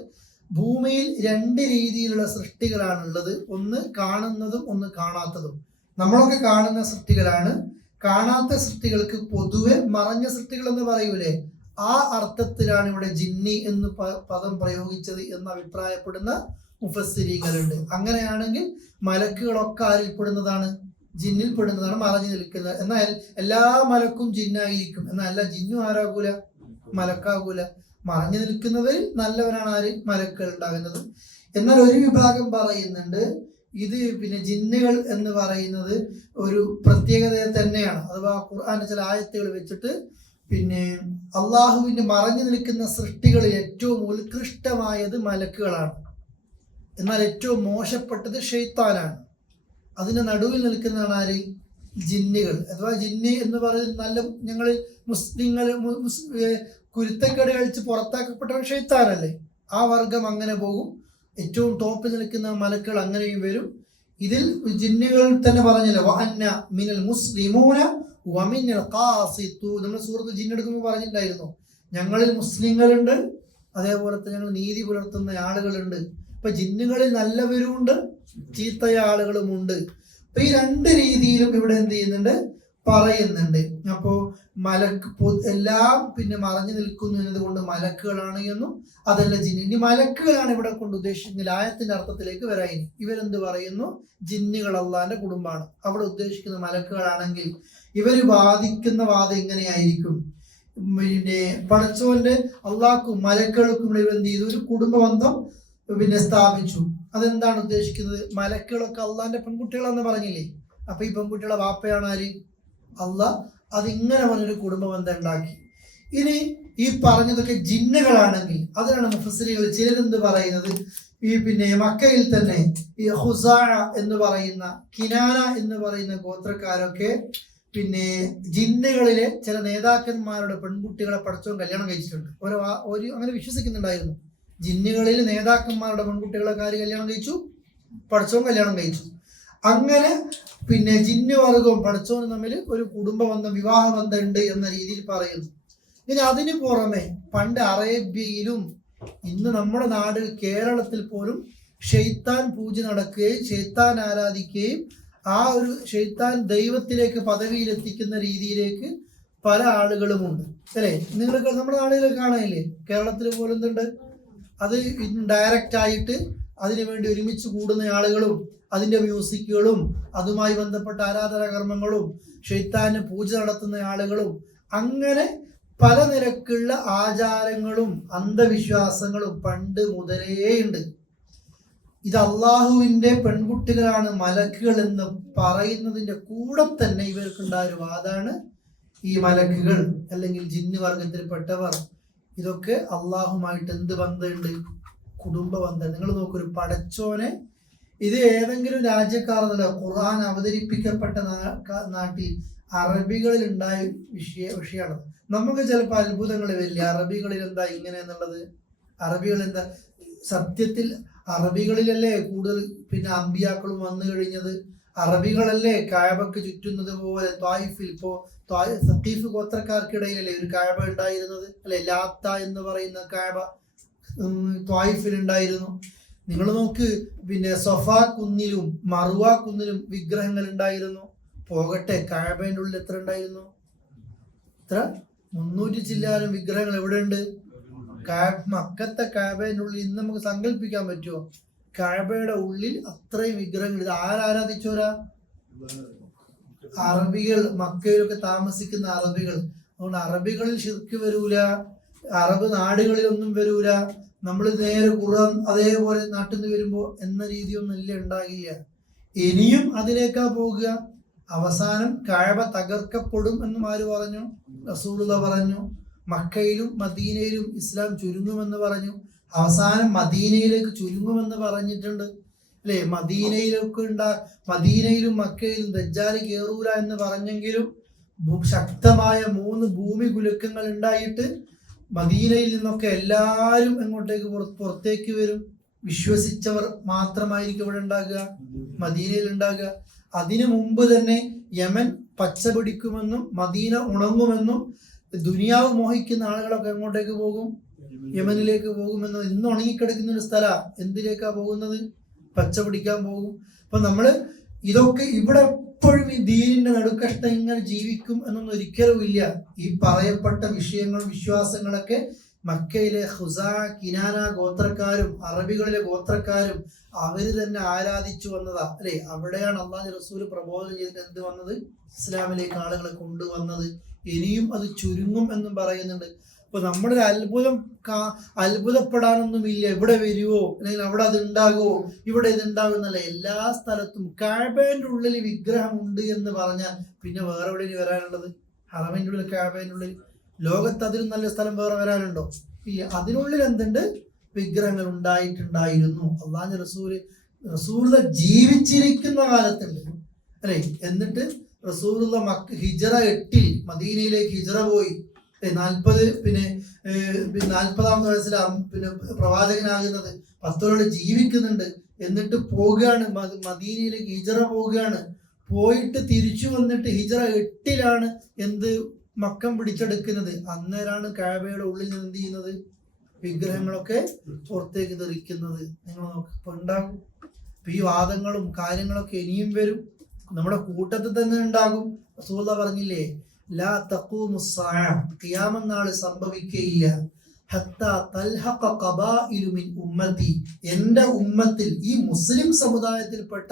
ഭൂമിയിൽ രണ്ട് രീതിയിലുള്ള സൃഷ്ടികളാണുള്ളത്. ഒന്ന് കാണുന്നതും ഒന്ന് കാണാത്തതും. നമ്മളൊക്കെ കാണുന്ന സൃഷ്ടികളാണ്. കാണാത്ത സൃഷ്ടികൾക്ക് പൊതുവെ മറഞ്ഞ സൃഷ്ടികൾ എന്ന് പറയൂലേ, ആ അർത്ഥത്തിലാണ് ഇവിടെ ജിന്നി എന്ന് പദം പ്രയോഗിച്ചത് എന്ന് അഭിപ്രായപ്പെടുന്ന മുഫസ്സിരീങ്ങളുണ്ട്. അങ്ങനെയാണെങ്കിൽ മലക്കുകളൊക്കെ ആരിൽ പെടുന്നതാണ്? ജിന്നിൽ പെടുന്നതാണ്, മറഞ്ഞു നിൽക്കുന്നത്. എന്നാൽ എല്ലാ മലക്കും ജിന്നായിരിക്കും, എന്നാൽ എല്ലാ ജിന്നും ആരാകൂല? മലക്കാകൂല. മറഞ്ഞു നിൽക്കുന്നവരിൽ നല്ലവരാണ് ആര്? മലക്കുകൾ ഉണ്ടാകുന്നത്. എന്നാൽ ഒരു വിഭാഗം പറയുന്നുണ്ട് ഇത് ജിന്നുകൾ എന്ന് പറയുന്നത് ഒരു പ്രത്യേകത തന്നെയാണ്. അഥവാ ഖുർആന്റെ ചില ആയത്തുകൾ വെച്ചിട്ട് അള്ളാഹുവിന്റെ മറഞ്ഞു നിൽക്കുന്ന സൃഷ്ടികളിൽ ഏറ്റവും ഉത്കൃഷ്ടമായത് മലക്കുകളാണ്, എന്നാൽ ഏറ്റവും മോശപ്പെട്ടത് ഷെയ്ത്താനാണ്. അതിന്റെ നടുവിൽ നിൽക്കുന്നതാണ് ആര്? ജിന്നുകൾ. അഥവാ ജിന്ന് എന്ന് പറയുന്നത് നല്ല ഞങ്ങൾ മുസ്ലിങ്ങൾ കുരുത്തക്കേട് കഴിച്ച് പുറത്താക്കപ്പെട്ടവൻ ഷെയ്ത്താനല്ലേ, ആ വർഗം അങ്ങനെ പോകും. ഏറ്റവും ടോപ്പിൽ നിൽക്കുന്ന മലക്കുകൾ അങ്ങനെയും വരും. ഇതിൽ ജിന്നുകൾ തന്നെ പറഞ്ഞല്ലോ വഅന്ന മിനൽ മുസ്ലിമൂന വമിനൽ ഖാസിത്തു. നമ്മൾ സൂറത്ത് ജിന്ന് എടുക്കുമ്പോൾ പറഞ്ഞിട്ടുണ്ടായിരുന്നു, ഞങ്ങളിൽ മുസ്ലിങ്ങളുണ്ട്, അതേപോലെ തന്നെ ഞങ്ങൾ നീതി പുലർത്തുന്ന ആളുകളുണ്ട്. ഇപ്പൊ ജിന്നുകളിൽ നല്ലവരുമുണ്ട്, ചീത്തയ ആളുകളുമുണ്ട്. അപ്പൊ ഈ രണ്ട് രീതിയിലും ഇവിടെ എന്ത് ചെയ്യുന്നുണ്ട്? പറയുന്നുണ്ട്. അപ്പോ എല്ലാം മറഞ്ഞു നിൽക്കുന്നു എന്നതുകൊണ്ട് മലക്കുകളാണ് എന്നും അതല്ല ജിന്ന്. ഇനി മലക്കുകളാണ് ഇവിടെ കൊണ്ട് ഉദ്ദേശിക്കുന്ന ആയത്തിന്റെ അർത്ഥത്തിലേക്ക് വരായി. ഇവരെന്ത് പറയുന്നു? ജിന്നുകൾ അള്ളാന്റെ കുടുംബമാണ്. അവിടെ ഉദ്ദേശിക്കുന്ന മലക്കുകളാണെങ്കിൽ ഇവര് വാദിക്കുന്ന വാദം എങ്ങനെയായിരിക്കും? പടച്ചോന്റെ അള്ളാഹ്ക്കും മലക്കുകൾക്കും ഇവർ എന്ത് ചെയ്തു? ഒരു കുടുംബ ബന്ധം സ്ഥാപിച്ചു. അതെന്താണ് ഉദ്ദേശിക്കുന്നത്? മലക്കുകളൊക്കെ അള്ളാന്റെ പെൺകുട്ടികളെന്ന് പറഞ്ഞില്ലേ, അപ്പൊ ഈ പെൺകുട്ടികളെ വാപ്പയാണ് ആര്? അള്ളാഹ്. അതിങ്ങനെ പറഞ്ഞൊരു കുടുംബ ബന്ധം ഉണ്ടാക്കി. ഇനി ഈ പറഞ്ഞതൊക്കെ ജിന്നുകളാണെങ്കിൽ അതിനാണ് മുഫസ്സിരികൾ ചിലരെന്ത് പറയുന്നത്, ഈ മക്കയിൽ തന്നെ ഈ ഹുസാ എന്ന് പറയുന്ന കിനാന എന്ന് പറയുന്ന ഗോത്രക്കാരൊക്കെ ജിന്നുകളിലെ ചില നേതാക്കന്മാരുടെ പെൺകുട്ടികളെ പടച്ചോൻ കല്യാണം കഴിച്ചിട്ടുണ്ട്. ഒരു അങ്ങനെ വിശ്വസിക്കുന്നുണ്ടായിരുന്നു. ജിന്നുകളിൽ നേതാക്കന്മാരുടെ പെൺകുട്ടികളെ കല്യാണം കഴിച്ചു, പടച്ചോൻ കല്യാണം കഴിച്ചു. അങ്ങനെ ജിന്നു വർഗവും പടച്ചോനും തമ്മിൽ ഒരു കുടുംബ ബന്ധം, വിവാഹ ബന്ധം ഉണ്ട് എന്ന രീതിയിൽ പറയുന്നു. ഇനി അതിന് പുറമെ പണ്ട് അറേബ്യയിലും ഇന്ന് നമ്മുടെ നാട് കേരളത്തിൽ പോലും ഷെയ്ത്താൻ പൂജ നടക്കുകയും ഷെയ്ത്താൻ ആരാധിക്കുകയും ആ ഒരു ഷെയ്ത്താൻ ദൈവത്തിലേക്ക് പദവിയിലെത്തിക്കുന്ന രീതിയിലേക്ക് പല ആളുകളുമുണ്ട് അല്ലേ? നിങ്ങൾക്ക് നമ്മുടെ നാടുകളിൽ കാണാനില്ലേ? കേരളത്തിൽ പോലും എന്തുണ്ട്? അത് ഡയറക്റ്റ് ആയിട്ട് അതിനുവേണ്ടി ഒരുമിച്ച് കൂടുന്ന ആളുകളും അതിൻ്റെ മ്യൂസിക്കുകളും അതുമായി ബന്ധപ്പെട്ട ആരാധനാ കർമ്മങ്ങളും ഷെയ്ത്താന് പൂജ നടത്തുന്ന ആളുകളും അങ്ങനെ പല നിരക്കുള്ള ആചാരങ്ങളും അന്ധവിശ്വാസങ്ങളും പണ്ട് മുതലേ ഉണ്ട്. ഇത് അള്ളാഹുവിൻ്റെ പെൺകുട്ടികളാണ് മലക്കുകൾ എന്ന് പറയുന്നതിൻ്റെ കൂടെ തന്നെ ഇവർക്കുണ്ടായ ഒരു വാദാണ് ഈ മലക്കുകൾ അല്ലെങ്കിൽ ജിന്ന് വർഗത്തിൽപ്പെട്ടവർ ഇതൊക്കെ അള്ളാഹുമായിട്ട് എന്ത് ബന്ധമുണ്ട്? കുടുംബ ബന്ധം. നിങ്ങൾ നോക്കൊരു പടച്ചോനെ, ഇത് ഏതെങ്കിലും രാജ്യക്കാരെന്നല്ല, ഖുർആൻ അവതരിപ്പിക്കപ്പെട്ട നാട്ടിൽ അറബികളിൽ ഉണ്ടായ വിഷയമാണ്. നമുക്ക് ചിലപ്പോൾ അത്ഭുതങ്ങൾ വരില്ല, അറബികളിൽ എന്താ ഇങ്ങനെ എന്നുള്ളത്. അറബികൾ എന്താ സത്യത്തിൽ അറബികളിലല്ലേ കൂടുതൽ അമ്പിയാക്കളും വന്നു കഴിഞ്ഞത്. അറബികളല്ലേ കായബക്ക് ചുറ്റുന്നത് പോലെ ത്വായിഫിൽ ഇപ്പോ സഖീഫ് ഗോത്രക്കാർക്കിടയിലല്ലേ ഒരു കായബ ഉണ്ടായിരുന്നത് അല്ലെ? ലാത്ത എന്ന് പറയുന്ന കായബ ത്വായിഫിൽ ഉണ്ടായിരുന്നു. നിങ്ങൾ നോക്ക്, സൊഫാ കുന്നിലും മറുവ കുന്നിലും വിഗ്രഹങ്ങൾ ഉണ്ടായിരുന്നു. പോകട്ടെ, കായബയുടെ ഉള്ളിൽ എത്ര ഉണ്ടായിരുന്നു? എത്ര? 300 ചില്ലാനും വിഗ്രഹങ്ങൾ എവിടെയുണ്ട്? മക്കത്തെ കാബയുടെ ഉള്ളിൽ ഇന്ന് നമുക്ക് സങ്കല്പിക്കാൻ പറ്റുമോ? കാബയുടെ ഉള്ളിൽ അത്രയും വിഗ്രഹങ്ങൾ. ഇത് ആരാധിച്ചോരാ? അറബികൾ, മക്കയിലൊക്കെ താമസിക്കുന്ന അറബികൾ. അതുകൊണ്ട് അറബികളിൽ ശിർക്ക് വരൂല, അറബ് നാടുകളിലൊന്നും വരൂല. നമ്മൾ നേരെ ഖുർആൻ അതേപോലെ നാട്ടിൽ നിന്ന് വരുമ്പോ എന്ന രീതിയൊന്നും ഇല്ല, ഉണ്ടാകില്ല. ഇനിയും അതിലേക്കാ പോകുക. അവസാനം കഅബ തകർക്കപ്പെടും എന്നും ആര് പറഞ്ഞു? റസൂലുള്ളാഹി പറഞ്ഞു. മക്കയിലും മദീനയിലും ഇസ്ലാം ചുരുങ്ങുമെന്ന് പറഞ്ഞു. അവസാനം മദീനയിലേക്ക് ചുരുങ്ങുമെന്ന് പറഞ്ഞിട്ടുണ്ട് അല്ലേ? മദീനയിലും മക്കയിലും ദജ്ജാൽ കേറൂല എന്ന് പറഞ്ഞെങ്കിലും ശക്തമായ 3 ഭൂമി കുലുക്കങ്ങൾ ഉണ്ടായിട്ട് മദീനയിൽ നിന്നൊക്കെ എല്ലാവരും എങ്ങോട്ടേക്ക് പുറത്തേക്ക് വരും. വിശ്വസിച്ചവർ മാത്രമായിരിക്കും ഇവിടെ ഉണ്ടാകുക, മദീനയിൽ ഉണ്ടാകുക. അതിനു മുമ്പ് തന്നെ യമൻ പച്ച പിടിക്കുമെന്നും മദീന ഉണങ്ങുമെന്നും ദുനിയാവ് മോഹിക്കുന്ന ആളുകളൊക്കെ എങ്ങോട്ടേക്ക് പോകും? യമനിലേക്ക് പോകുമെന്നും. ഇന്ന് ഉണങ്ങിക്കിടക്കുന്ന ഒരു സ്ഥല എന്തിലേക്കാ പോകുന്നത്? പച്ച പിടിക്കാൻ പോകും. അപ്പൊ നമ്മള് ഇതൊക്കെ ഇവിടെ എപ്പോഴും ഈ ദീനിന്റെ നടുക്കഷ്ടം ഇങ്ങനെ ജീവിക്കും എന്നൊന്നും ഒരിക്കലും ഇല്ല. ഈ പറയപ്പെട്ട വിഷയങ്ങൾ വിശ്വാസങ്ങളൊക്കെ മക്കയിലെ ഖുസാ കിനാന ഗോത്രക്കാരും അറബികളിലെ ഗോത്രക്കാരും അവര് തന്നെ ആരാധിച്ചു വന്നതാ അല്ലെ? അവിടെയാണ് അള്ളാഹു റസൂൽ പ്രബോധനം ചെയ്തിട്ട് എന്ത് വന്നത്? ഇസ്ലാമിലേക്ക് ആളുകളെ കൊണ്ടുവന്നത്. ഇനിയും അത് ചുരുങ്ങും എന്നും പറയുന്നുണ്ട്. അപ്പൊ നമ്മുടെ ഒരു അത്ഭുതപ്പെടാനൊന്നുമില്ല. ഇവിടെ വരുവോ അല്ലെങ്കിൽ അവിടെ അത് ഉണ്ടാകുമോ, ഇവിടെ ഇത് ഉണ്ടാകും എന്നല്ല. എല്ലാ സ്ഥലത്തും കഅബയുടെ ഉള്ളിൽ വിഗ്രഹം ഉണ്ട് എന്ന് പറഞ്ഞാൽ പിന്നെ വേറെ എവിടെ വരാനുള്ളത്? ഹറമിന്റെ ഉള്ളിൽ, കഅബയുടെ ഉള്ളിൽ. ലോകത്ത് അതിലും നല്ല സ്ഥലം വേറെ വരാനുണ്ടോ? ഇല്ല. അതിനുള്ളിൽ എന്തുണ്ട്? വിഗ്രഹങ്ങൾ ഉണ്ടായിട്ടുണ്ടായിരുന്നു. അള്ളാഹുവിന്റെ റസൂലുള്ളാഹി ജീവിച്ചിരിക്കുന്ന കാലത്തുണ്ട് അല്ലെ? എന്നിട്ട് റസൂലുള്ളാഹി ഹിജ്റ 8 മദീനയിലേക്ക് ഹിജ്റ പോയി. 40-ാമത്തെ വയസ്സിൽ പ്രവാചകനാകുന്നത്. 10 ജീവിക്കുന്നുണ്ട്. എന്നിട്ട് പോവുകയാണ് മദീനയിലേക്ക് ഹിജ്റ പോവുകയാണ്. പോയിട്ട് തിരിച്ചു വന്നിട്ട് ഹിജ്റ 8 എന്ത് മക്കം പിടിച്ചെടുക്കുന്നത്. അന്നേരമാണ് കഅബയുടെ ഉള്ളിൽ നിന്ന് എന്ത് ചെയ്യുന്നത്? വിഗ്രഹങ്ങളൊക്കെ പുറത്തേക്ക് തെറിക്കുന്നത്. നിങ്ങൾ നോക്ക് ഉണ്ടാകും. ഈ വാദങ്ങളും കാര്യങ്ങളൊക്കെ ഇനിയും വരും. നമ്മുടെ കൂട്ടത്തിൽ തന്നെ ഉണ്ടാകും. റസൂലുള്ളാഹി പറഞ്ഞില്ലേ, ലാ തഖൂമുസ്സാഅ, ഖിയാമത്ത് നാൾ സംഭവിക്കുകയില്ല, ഹത്താ തൽഹഖ ഖബാഇലു മിൻ ഉമ്മത്തി, എൻ്റെ ഉമ്മത്തിൽ ഈ മുസ്ലിം സമുദായത്തിൽപ്പെട്ട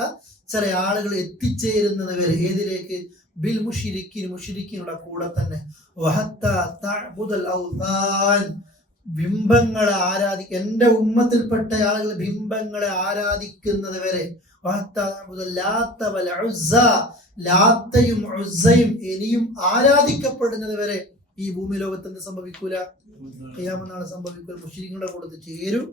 ചില ആളുകൾ എത്തിച്ചേരുന്നത് വരെ. ഏതിലേക്ക്? ബിൽ മുശ്രിക്കീങ്ങളുടെ കൂടെ തന്നെ. വഹത്താ തഅബുദൽ ഔതാൻ, ബിംബങ്ങളെ ആരാധിക്കുക. എൻ്റെ ഉമ്മത്തിൽപ്പെട്ട ആളുകൾ ബിംബങ്ങളെ ആരാധിക്കുന്നത് വരെ. ലാത്തയും ഉസ്സയും ഇനിയും ആരാധിക്കപ്പെടുന്നത് വരെ ഈ ഭൂമി ലോകത്ത് എന്ത് സംഭവിക്കൂല? ഖിയാമത്ത് നാൾ സംഭവിക്കൂല. മുശ്രിക്കുകളുടെ കൂട്ടത്തിൽ ചേരും,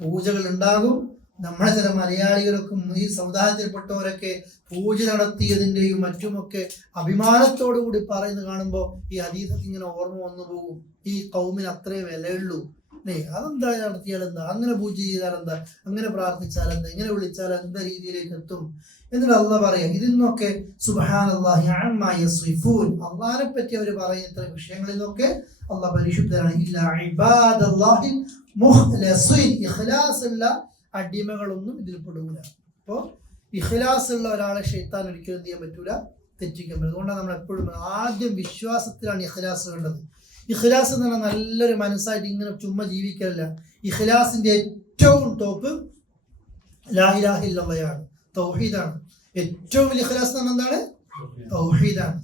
പൂജകൾ ഉണ്ടാകും. നമ്മളെ ചില മലയാളികൾക്കും ഈ സമുദായത്തിൽപ്പെട്ടവരൊക്കെ പൂജ നടത്തിയതിൻ്റെയും മറ്റുമൊക്കെ അഭിമാനത്തോടു കൂടി പറയുന്നത് കാണുമ്പോൾ ഈ ഹദീസൊക്കെ ഇങ്ങനെ ഓർമ്മ വന്നു പോകും. ഈ ഖൗമിന് അത്രേ വിലയുള്ളൂ അല്ലേ? അതെന്താ നടത്തിയാൽ എന്താ, അങ്ങനെ പൂജ ചെയ്താൽ എന്താ, അങ്ങനെ പ്രാർത്ഥിച്ചാൽ എന്താ, ഇങ്ങനെ വിളിച്ചാൽ എന്താ രീതിയിലേക്ക് എത്തും എന്നിട്ട് അള്ളാഹ് പറയാം. ഇതിന്നൊക്കെ സുബ്ഹാനല്ലാഹി അമ്മാ യസിഫൂൻ, അള്ളാഹിനെ പറ്റി അവർ പറയുന്ന ഇത്തരം വിഷയങ്ങളിൽ നിന്നൊക്കെ അള്ളാഹ് പരിശുദ്ധനാണ്. ഇല്ലാ ഇബാദല്ലാഹിൽ മുഖ്ലസീൻ, ഇഖ്ലാസുള്ള അടിമകളൊന്നും ഇതിൽ പെടൂല. അപ്പോൾ ഇഖ്ലാസ് ഉള്ള ഒരാളെ ശൈത്താൻ ഒരിക്കലും എന്ത് ചെയ്യാൻ പറ്റൂല, തെറ്റിക്കാൻ പറ്റും. അതുകൊണ്ടാണ് നമ്മൾ എപ്പോഴും ആദ്യം വിശ്വാസത്തിലാണ് ഇഖ്ലാസ് വേണ്ടത്. ഇഖ്ലാസ് എന്ന് പറഞ്ഞാൽ നല്ലൊരു മനസ്സായിട്ട് ഇങ്ങനെ ചുമ്മാ ജീവിക്കലല്ല. ഇഖ്ലാസിന്റെ ഏറ്റവും ടോപ്പ് ലാ ഇലാഹ ഇല്ലല്ലാഹ്, തൗഹീദാണ്. ഏറ്റവും വലിയ ഇഖ്ലാസ് എന്ന് പറഞ്ഞാൽ എന്താണ്? തൗഹീദാണ്.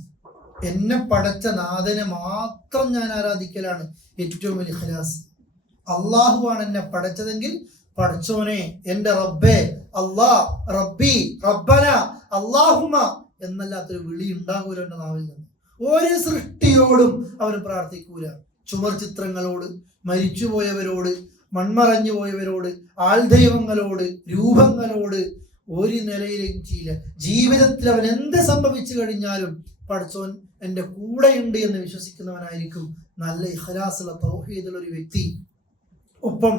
എന്നെ പടച്ച നാഥനെ മാത്രം ഞാൻ ആരാധിക്കലാണ് ഏറ്റവും വലിയ ഇഖ്ലാസ്. അള്ളാഹുവാണ് എന്നെ പടച്ചതെങ്കിൽ പടച്ചോനെ, എന്റെ റബ്ബേ, അല്ലാ, റബ്ബി, റബ്ബന, അല്ലാഹുമ്മ എന്നല്ലാത്തൊരു വിളി ഉണ്ടാകൂല എന്റെ നാവിൽ നിന്ന്. ഒരു സൃഷ്ടിയോടും അവർ പ്രാർത്ഥിക്കൂല. ചുമർ ചിത്രങ്ങളോട്, മരിച്ചുപോയവരോട്, മൺമറഞ്ഞു പോയവരോട്, ആൾദൈവങ്ങളോട്, രൂപങ്ങളോട് ഒരു നിലയിലേക്കും ചെയ്യില്ല. ജീവിതത്തിൽ അവൻ എന്ത് സംഭവിച്ചു കഴിഞ്ഞാലും പടച്ചോൻ എൻ്റെ കൂടെയുണ്ട് എന്ന് വിശ്വസിക്കുന്നവനായിരിക്കും നല്ല ഇഖ്ലാസുള്ള തൗഹീദുള്ള ഒരു വ്യക്തി. ഒപ്പം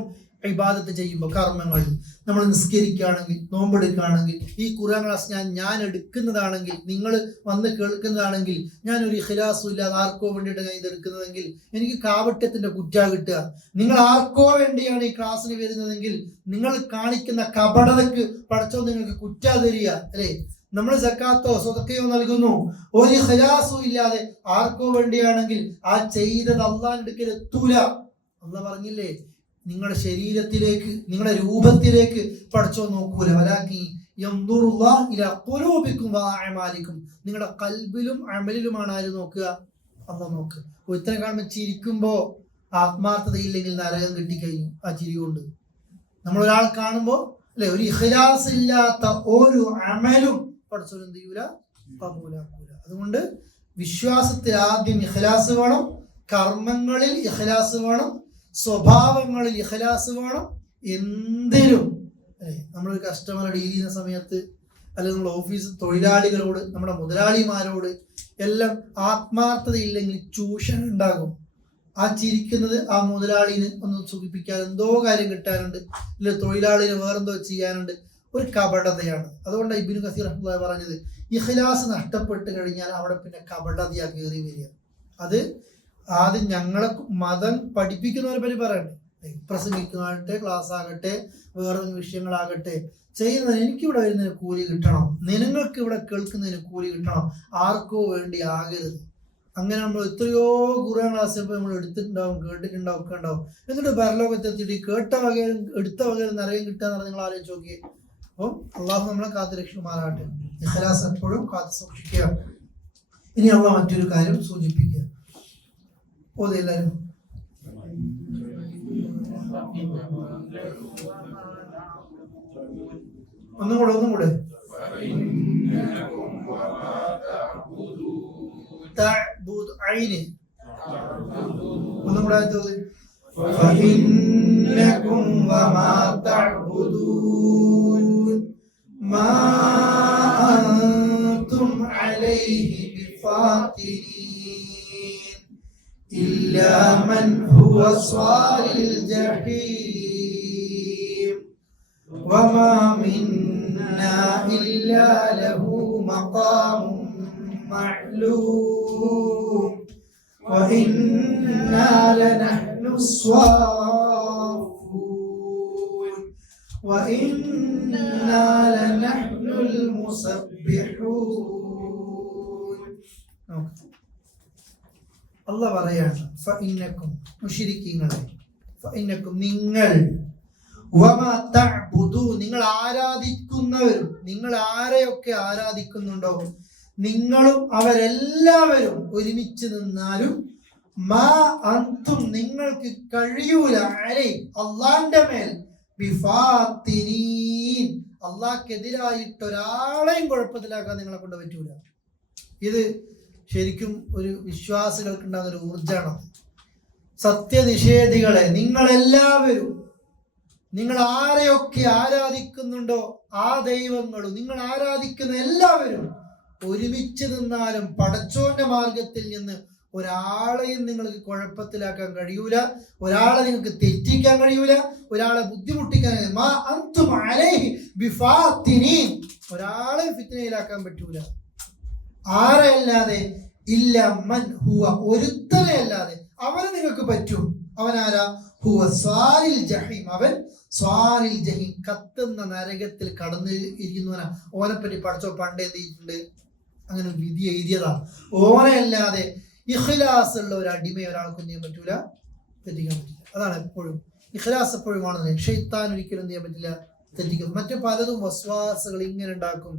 ഇബാദത്ത് ചെയ്യുമ്പോൾ കർമ്മങ്ങൾ നമ്മൾ നിസ്കരിക്കുകയാണെങ്കിൽ, നോമ്പെടുക്കുകയാണെങ്കിൽ, ഈ ഖുർആൻ ക്ലാസ് ഞാൻ എടുക്കുന്നതാണെങ്കിൽ, നിങ്ങൾ വന്ന് കേൾക്കുന്നതാണെങ്കിൽ, ഞാനൊരു ഇഖ്ലാസും ഇല്ലാതെ ആർക്കോ വേണ്ടിയിട്ട് ഞാൻ ഇതെടുക്കുന്നതെങ്കിൽ എനിക്ക് കാപട്യത്തിന്റെ കുറ്റാ കിട്ടുക. നിങ്ങൾ ആർക്കോ വേണ്ടിയാണ് ഈ ക്ലാസ്സിന് വരുന്നതെങ്കിൽ നിങ്ങൾ കാണിക്കുന്ന കപടതക്ക് പടച്ചോ നിങ്ങൾക്ക് കുറ്റാ തരിക അല്ലേ? നമ്മൾ സക്കാത്തോ സ്വതക്കയോ നൽകുന്നു, ഒരു ഇഖ്ലാസും ഇല്ലാതെ ആർക്കോ വേണ്ടിയാണെങ്കിൽ ആ ചെയ്തത് അള്ളാഹിന്റെ അടുക്കൽ എത്തൂല. അള്ളാഹ് പറഞ്ഞില്ലേ, നിങ്ങളുടെ ശരീരത്തിലേക്ക്, നിങ്ങളുടെ രൂപത്തിലേക്ക് പടച്ചോ നോക്കൂല. വലാക്കി യൻദുറുല്ലാഹു ഇലാ ഖുലൂബിക്കും വഅഅമാലിക്കും, നിങ്ങളുടെ കൽബിലും അമലിലുമാണ് ആര് നോക്കുക? അള്ളാഹ് നോക്കുക. ഒരുത്തനെ കാണുമ്പോൾ ചിരിക്കുമ്പോ ആത്മാർത്ഥതയില്ലെങ്കിൽ നരകം കിട്ടിക്കഴിഞ്ഞു ആ ചിരി കൊണ്ട്. നമ്മൾ ഒരാൾ കാണുമ്പോൾ അല്ലെ, ഒരു ഇഖ്ലാസ് ഇല്ലാത്ത ഒരു അമലും പടച്ചോ എന്ത് ചെയ്യൂല, കബൂലാക്കൂല. അതുകൊണ്ട് വിശ്വാസത്തിൽ ആദ്യം ഇഖ്ലാസ് വേണം, കർമ്മങ്ങളിൽ ഇഖ്ലാസ് വേണം, സ്വഭാവങ്ങളിൽ ഇഖ്ലാസ് വേണം. എന്തിനും അല്ലെ, നമ്മളൊരു കസ്റ്റമറെ ഡീൽ ചെയ്യുന്ന സമയത്ത്, അല്ലെങ്കിൽ നമ്മുടെ ഓഫീസ് തൊഴിലാളികളോട്, നമ്മുടെ മുതലാളിമാരോട് എല്ലാം ആത്മാർത്ഥതയില്ലെങ്കിൽ ചൂഷണം ഉണ്ടാകും. ആ ചിരിക്കുന്നത് ആ മുതലാളിന് ഒന്ന് സുഖിപ്പിക്കാൻ, എന്തോ കാര്യം കിട്ടാനുണ്ട്, ഇല്ല തൊഴിലാളിന് വേറെന്തോ ചെയ്യാനുണ്ട്, ഒരു കപടതയാണ്. അതുകൊണ്ടാണ് ഇബ്നു കസീർ റഹ്മത്തുള്ളാഹി പറഞ്ഞത്, ഇഖ്ലാസ് നഷ്ടപ്പെട്ട് കഴിഞ്ഞാൽ അവിടെ പിന്നെ കപടതയാ കയറി വരിക. അത് ആദ്യം ഞങ്ങളെ മതം പഠിപ്പിക്കുന്നവരെ പറ്റി പറയണ്ടേ, പ്രസംഗിക്കുകയാകട്ടെ, ക്ലാസ് ആകട്ടെ, വേറെ വിഷയങ്ങളാകട്ടെ, ചെയ്യുന്നതിന് എനിക്കിവിടെ വരുന്നതിന് കൂലി കിട്ടണം, നിങ്ങൾക്ക് ഇവിടെ കേൾക്കുന്നതിന് കൂലി കിട്ടണം, ആർക്കോ വേണ്ടി ആകരുത്. അങ്ങനെ നമ്മൾ എത്രയോ ഖുർആൻ ക്ലാസ് ഇപ്പോൾ നമ്മൾ എടുത്തിട്ടുണ്ടാവും, കേട്ടിട്ടുണ്ടാവും, ഒക്കെ ഉണ്ടാവും. എന്നിട്ട് പരലോകത്തെത്തിയിട്ട് കേട്ട വകയിലും എടുത്ത വകയിലും നിറയും കിട്ടുക എന്ന് നിങ്ങൾ ആലോചിച്ച് നോക്കിയേ. അപ്പം അള്ളാഹു നമ്മളെ കാത്തു രക്ഷമാറാട്ടെ. ഇഖ്ലാസ് എപ്പോഴും കാത്തു സൂക്ഷിക്കുക. ഇനി അള്ളാഹ് മറ്റൊരു കാര്യം സൂചിപ്പിക്കുക. എല്ലാവരും ഒന്നും കൂടെ ഒന്നും കൂടെ فإنكم وما تعبدون ما أنتم عليه بفاتنين إلا من هو صال الجحيم وما منا إلا له مقام معلوم وإنا لنحن الصافون وإنا لنحن المسبحون. അള്ളാഹ് പറയാണ്, ഫഇന്നക്കും മുശ്രിക്കീങ്ങളെ, ഫഇന്നക്കും നിങ്ങൾ, വമാ തഅബുദൂ നിങ്ങൾ ആരാധിക്കുന്നവരും, നിങ്ങൾ ആരെയൊക്കെ ആരാധിക്കുന്നുണ്ടോ നിങ്ങളും അവരെല്ലാവരും ഒരുമിച്ച് നിന്നാലും മാ അൻതും നിങ്ങൾക്ക് കഴിയൂല അലൈ അള്ളാന്റെ മേൽ ബിഫാത്തിനീൻ അള്ളാഹ്ക്കെതിരായിട്ട് ഒരാളെയും കുഴപ്പത്തിലാക്കാൻ നിങ്ങളെ കൊണ്ട് പറ്റൂല. ഇത് ശരിക്കും ഒരു വിശ്വാസികൾക്ക് ഉണ്ടാകുന്ന ഒരു ഊർജ്ജമാണ്. സത്യനിഷേധികളെ, നിങ്ങളെല്ലാവരും, നിങ്ങൾ ആരെയൊക്കെ ആരാധിക്കുന്നുണ്ടോ ആ ദൈവങ്ങളും നിങ്ങൾ ആരാധിക്കുന്ന എല്ലാവരും ഒരുമിച്ച് നിന്നാലും പടച്ചോന്റെ മാർഗത്തിൽ നിന്ന് ഒരാളെയും നിങ്ങൾക്ക് കുഴപ്പത്തിലാക്കാൻ കഴിയൂല, ഒരാളെ നിങ്ങൾക്ക് തെറ്റിക്കാൻ കഴിയൂല, ഒരാളെ ബുദ്ധിമുട്ടിക്കാൻ ഒരാളെ ഫിത്നയിലാക്കാൻ പറ്റൂല. ആരെയല്ലാതെ? ഇല്ല മൻ ഹുവ ഒരുത്തനെ അല്ലാതെ. അവന് നിങ്ങൾക്ക് പറ്റും. അവനാരാ? ഹുവ സ്വാരിൽ ജഹീം, അവൻ സ്വാരിൽ ജഹീം, കത്തുന്ന നരകത്തിൽ കടന്നു ഇരിക്കുന്നവനാ. ഓനെപ്പറ്റി പഠിച്ചോ പണ്ട് എന്ത് ചെയ്തിട്ടുണ്ട്, അങ്ങനെ വിധി എഴുതിയതാ. ഓനെയല്ലാതെ ഇഖ്ലാസ് ഉള്ള ഒരു അടിമയെ ഒരാൾക്കും ചെയ്യാൻ പറ്റൂല, തെറ്റിക്കാൻ പറ്റില്ല. അതാണ് എപ്പോഴും ഇഖ്ലാസ് എപ്പോഴും ആണെന്ന്. ഷെയ്ത്താൻ ഒരിക്കലും ചെയ്യാൻ പറ്റില്ല, തെറ്റിക്കും. മറ്റു പലതും വസ്വാസുകൾ ഇങ്ങനെ ഉണ്ടാക്കും.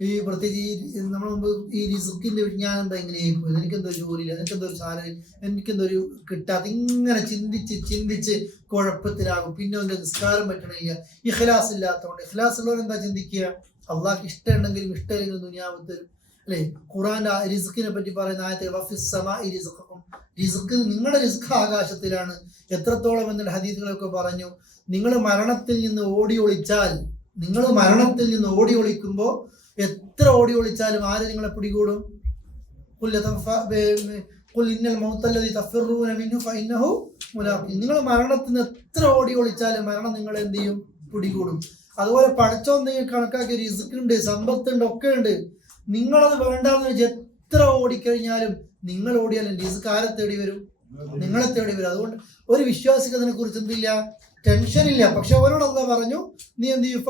ഈ പ്രത്യേകിച്ച് നമ്മൾ മുമ്പ് ഈ റിസ്ക്കിന്റെ വിജ്ഞാനം എന്താ ഇങ്ങനെയായി പോയത്, എനിക്കെന്തോ ജോലിയില്ല, എനിക്കെന്തോ ഒരു സാലറി, എനിക്കെന്തോ ഒരു കിട്ടാത്ത, ഇങ്ങനെ ചിന്തിച്ച് കുഴപ്പത്തിലാകും. പിന്നെ അവന്റെ നിസ്കാരം പറ്റണില്ല, ഇഖ്ലാസ് ഇല്ലാത്തതുകൊണ്ട്. ഇഖ്ലാസ് ഉള്ളവർ എന്താ ചിന്തിക്കുക, അള്ളാഹ്ക്ക് ഇഷ്ടമുണ്ടെങ്കിലും ഇഷ്ടമില്ലെങ്കിലും ദുനിയാവ് തരും അല്ലെ. ഖുർആന്റെ റിസ്ക്കിനെ പറ്റി പറയുന്ന ആയത്തിൽ റിസ്ക്, നിങ്ങളുടെ റിസ്ക് ആകാശത്തിലാണ്. എത്രത്തോളം എന്നുള്ള ഹദീസുകളൊക്കെ പറഞ്ഞു. നിങ്ങൾ മരണത്തിൽ നിന്ന് ഓടി ഒളിക്കുമ്പോൾ എത്ര ഓടി ഒളിച്ചാലും ആര് നിങ്ങളെ പിടികൂടും? നിങ്ങൾ മരണത്തിൽ നിന്ന് എത്ര ഓടി ഒളിച്ചാലും മരണം നിങ്ങളെ എന്ത് ചെയ്യും? പിടികൂടും. അതുപോലെ പടച്ചോൻ നിങ്ങൾ കണക്കാക്കിയ റിസ്ക് ഉണ്ട്, സമ്പത്തുണ്ട്, ഒക്കെ ഉണ്ട്. നിങ്ങളത് വേണ്ടാന്ന് വെച്ച് എത്ര ഓടിക്കഴിഞ്ഞാലും, നിങ്ങൾ ഓടിയാലും റിസ്ക് ആരെ തേടി വരും? നിങ്ങളെ തേടി വരും. അതുകൊണ്ട് ഒരു വിശ്വാസിക്ക് അതിനെ കുറിച്ച് എന്തില്ല, ടെൻഷൻ ഇല്ല. പക്ഷെ അവരോട് അല്ലാ പറഞ്ഞു, നീ എന്ത് ചെയ്യും?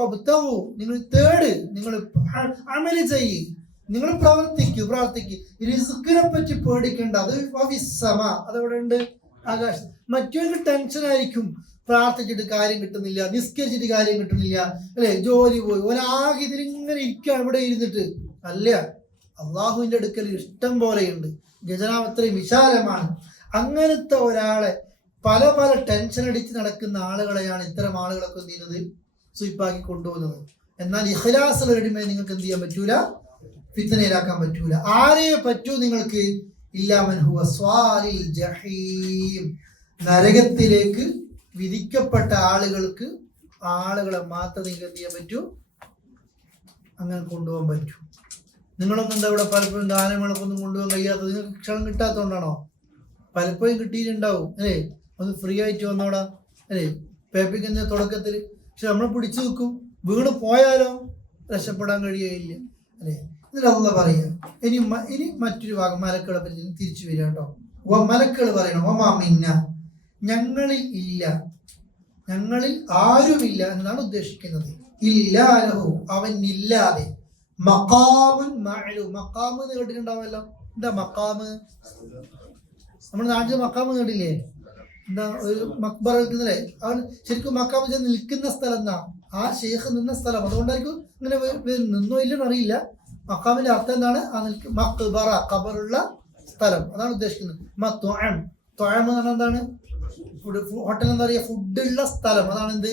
നിങ്ങൾ തേട്, നിങ്ങൾ അമല് ചെയ്യ്, നിങ്ങൾ പ്രാർത്ഥിക്ക്. റിസ്കിനെ പറ്റി പേടിക്കേണ്ട. അത് അതവിടെ ഉണ്ട്, ആകാശം. മറ്റൊരു ടെൻഷൻ ആയിരിക്കും, പ്രാർത്ഥിച്ചിട്ട് കാര്യം കിട്ടുന്നില്ല, നിസ്കരിച്ചിട്ട് കാര്യം കിട്ടുന്നില്ല അല്ലെ, ജോലി പോയി, ഒരാകെ ഇതിലിങ്ങനെ ഇരിക്കുക ഇവിടെ ഇരുന്നിട്ട്. അല്ല, അള്ളാഹുവിന്റെ അടുക്കൽ ഇഷ്ടം പോലെയുണ്ട്, ഖജനാവ് അത്രയും വിശാലമാണ്. അങ്ങനത്തെ ഒരാളെ പല ടെൻഷൻ അടിച്ച് നടക്കുന്ന ആളുകളെയാണ് ഇത്തരം ആളുകളൊക്കെ എന്ത് ചെയ്യുന്നത്, സ്വീപ്പാക്കി കൊണ്ടുപോകുന്നത്. എന്നാൽ ഇഖ്ലാസുള്ള അടിമയെ നിങ്ങൾക്ക് എന്ത് ചെയ്യാൻ പറ്റൂല, ഫിത്നയിലാക്കാൻ പറ്റൂല. ആരെ പറ്റൂ നിങ്ങൾക്ക്? ഇല്ലാ മൻ ഹുവ സ്വാലിൽ ജഹീം, നരകത്തിലേക്ക് വിധിക്കപ്പെട്ട ആളുകളെ മാത്രം നിങ്ങൾക്ക് എന്ത് ചെയ്യാൻ പറ്റൂ, അങ്ങനെ കൊണ്ടുപോകാൻ പറ്റൂ. നിങ്ങളൊന്നും എന്താ ഇവിടെ പലപ്പോഴും ഗാനങ്ങളൊക്കെ ഒന്നും കൊണ്ടുപോകാൻ കഴിയാത്തത്? നിങ്ങൾക്ക് ക്ഷണം കിട്ടാത്തതുകൊണ്ടാണോ? പലപ്പോഴും കിട്ടിയിട്ടുണ്ടാവും അല്ലേ, ഒന്ന് ഫ്രീ ആയിട്ട് വന്നോടാ അല്ലേ, പേപ്പിക്കുന്ന തുടക്കത്തിൽ. പക്ഷെ നമ്മൾ പിടിച്ചു വെക്കും, വീണ് പോയാലോ രക്ഷപ്പെടാൻ കഴിയുകയില്ല അല്ലേ. എന്നിട്ട് അള്ളാഹ് പറയാ, ഇനി മറ്റൊരു ഭാഗം മലക്കുകളെ പറ്റി തിരിച്ചു വരിക കേട്ടോ. മലക്കുകൾ പറയണം, ഒമാ മിന്ന, ഞങ്ങളിൽ ആരുമില്ല എന്നാണ് ഉദ്ദേശിക്കുന്നത്. ഇല്ലാലഹു, അവനില്ലാതെ. മഖാമുൻ മഅലൂം, മഖാമ് എന്ന് കേട്ടിട്ടുണ്ടാവല്ലോ. എന്താ മഖാമ്? നമ്മുടെ നാട്ടിൽ മഖാമ് കേട്ടില്ലേ? എന്താ ഒരു മക്ബറ നിൽക്കുന്നല്ലേ, അവൻ ശരിക്കും മഖാമ് ചെന്ന് നിൽക്കുന്ന സ്ഥലം എന്നാ, ആ ഷെയ്ഖ് നിന്ന സ്ഥലം. അതുകൊണ്ടായിരിക്കും ഇങ്ങനെ നിന്നോ ഇല്ലെന്ന് അറിയില്ല. മഖാമിന്റെ അർത്ഥം എന്താണ്? ആ മക്ബറ, ഖബറുള്ള സ്ഥലം, അതാണ് ഉദ്ദേശിക്കുന്നത്. ത്വഅം എന്ന് പറഞ്ഞാൽ എന്താണ്? ഹോട്ടൽ എന്താ പറയുക, ഫുഡുള്ള സ്ഥലം, അതാണ് എന്ത്?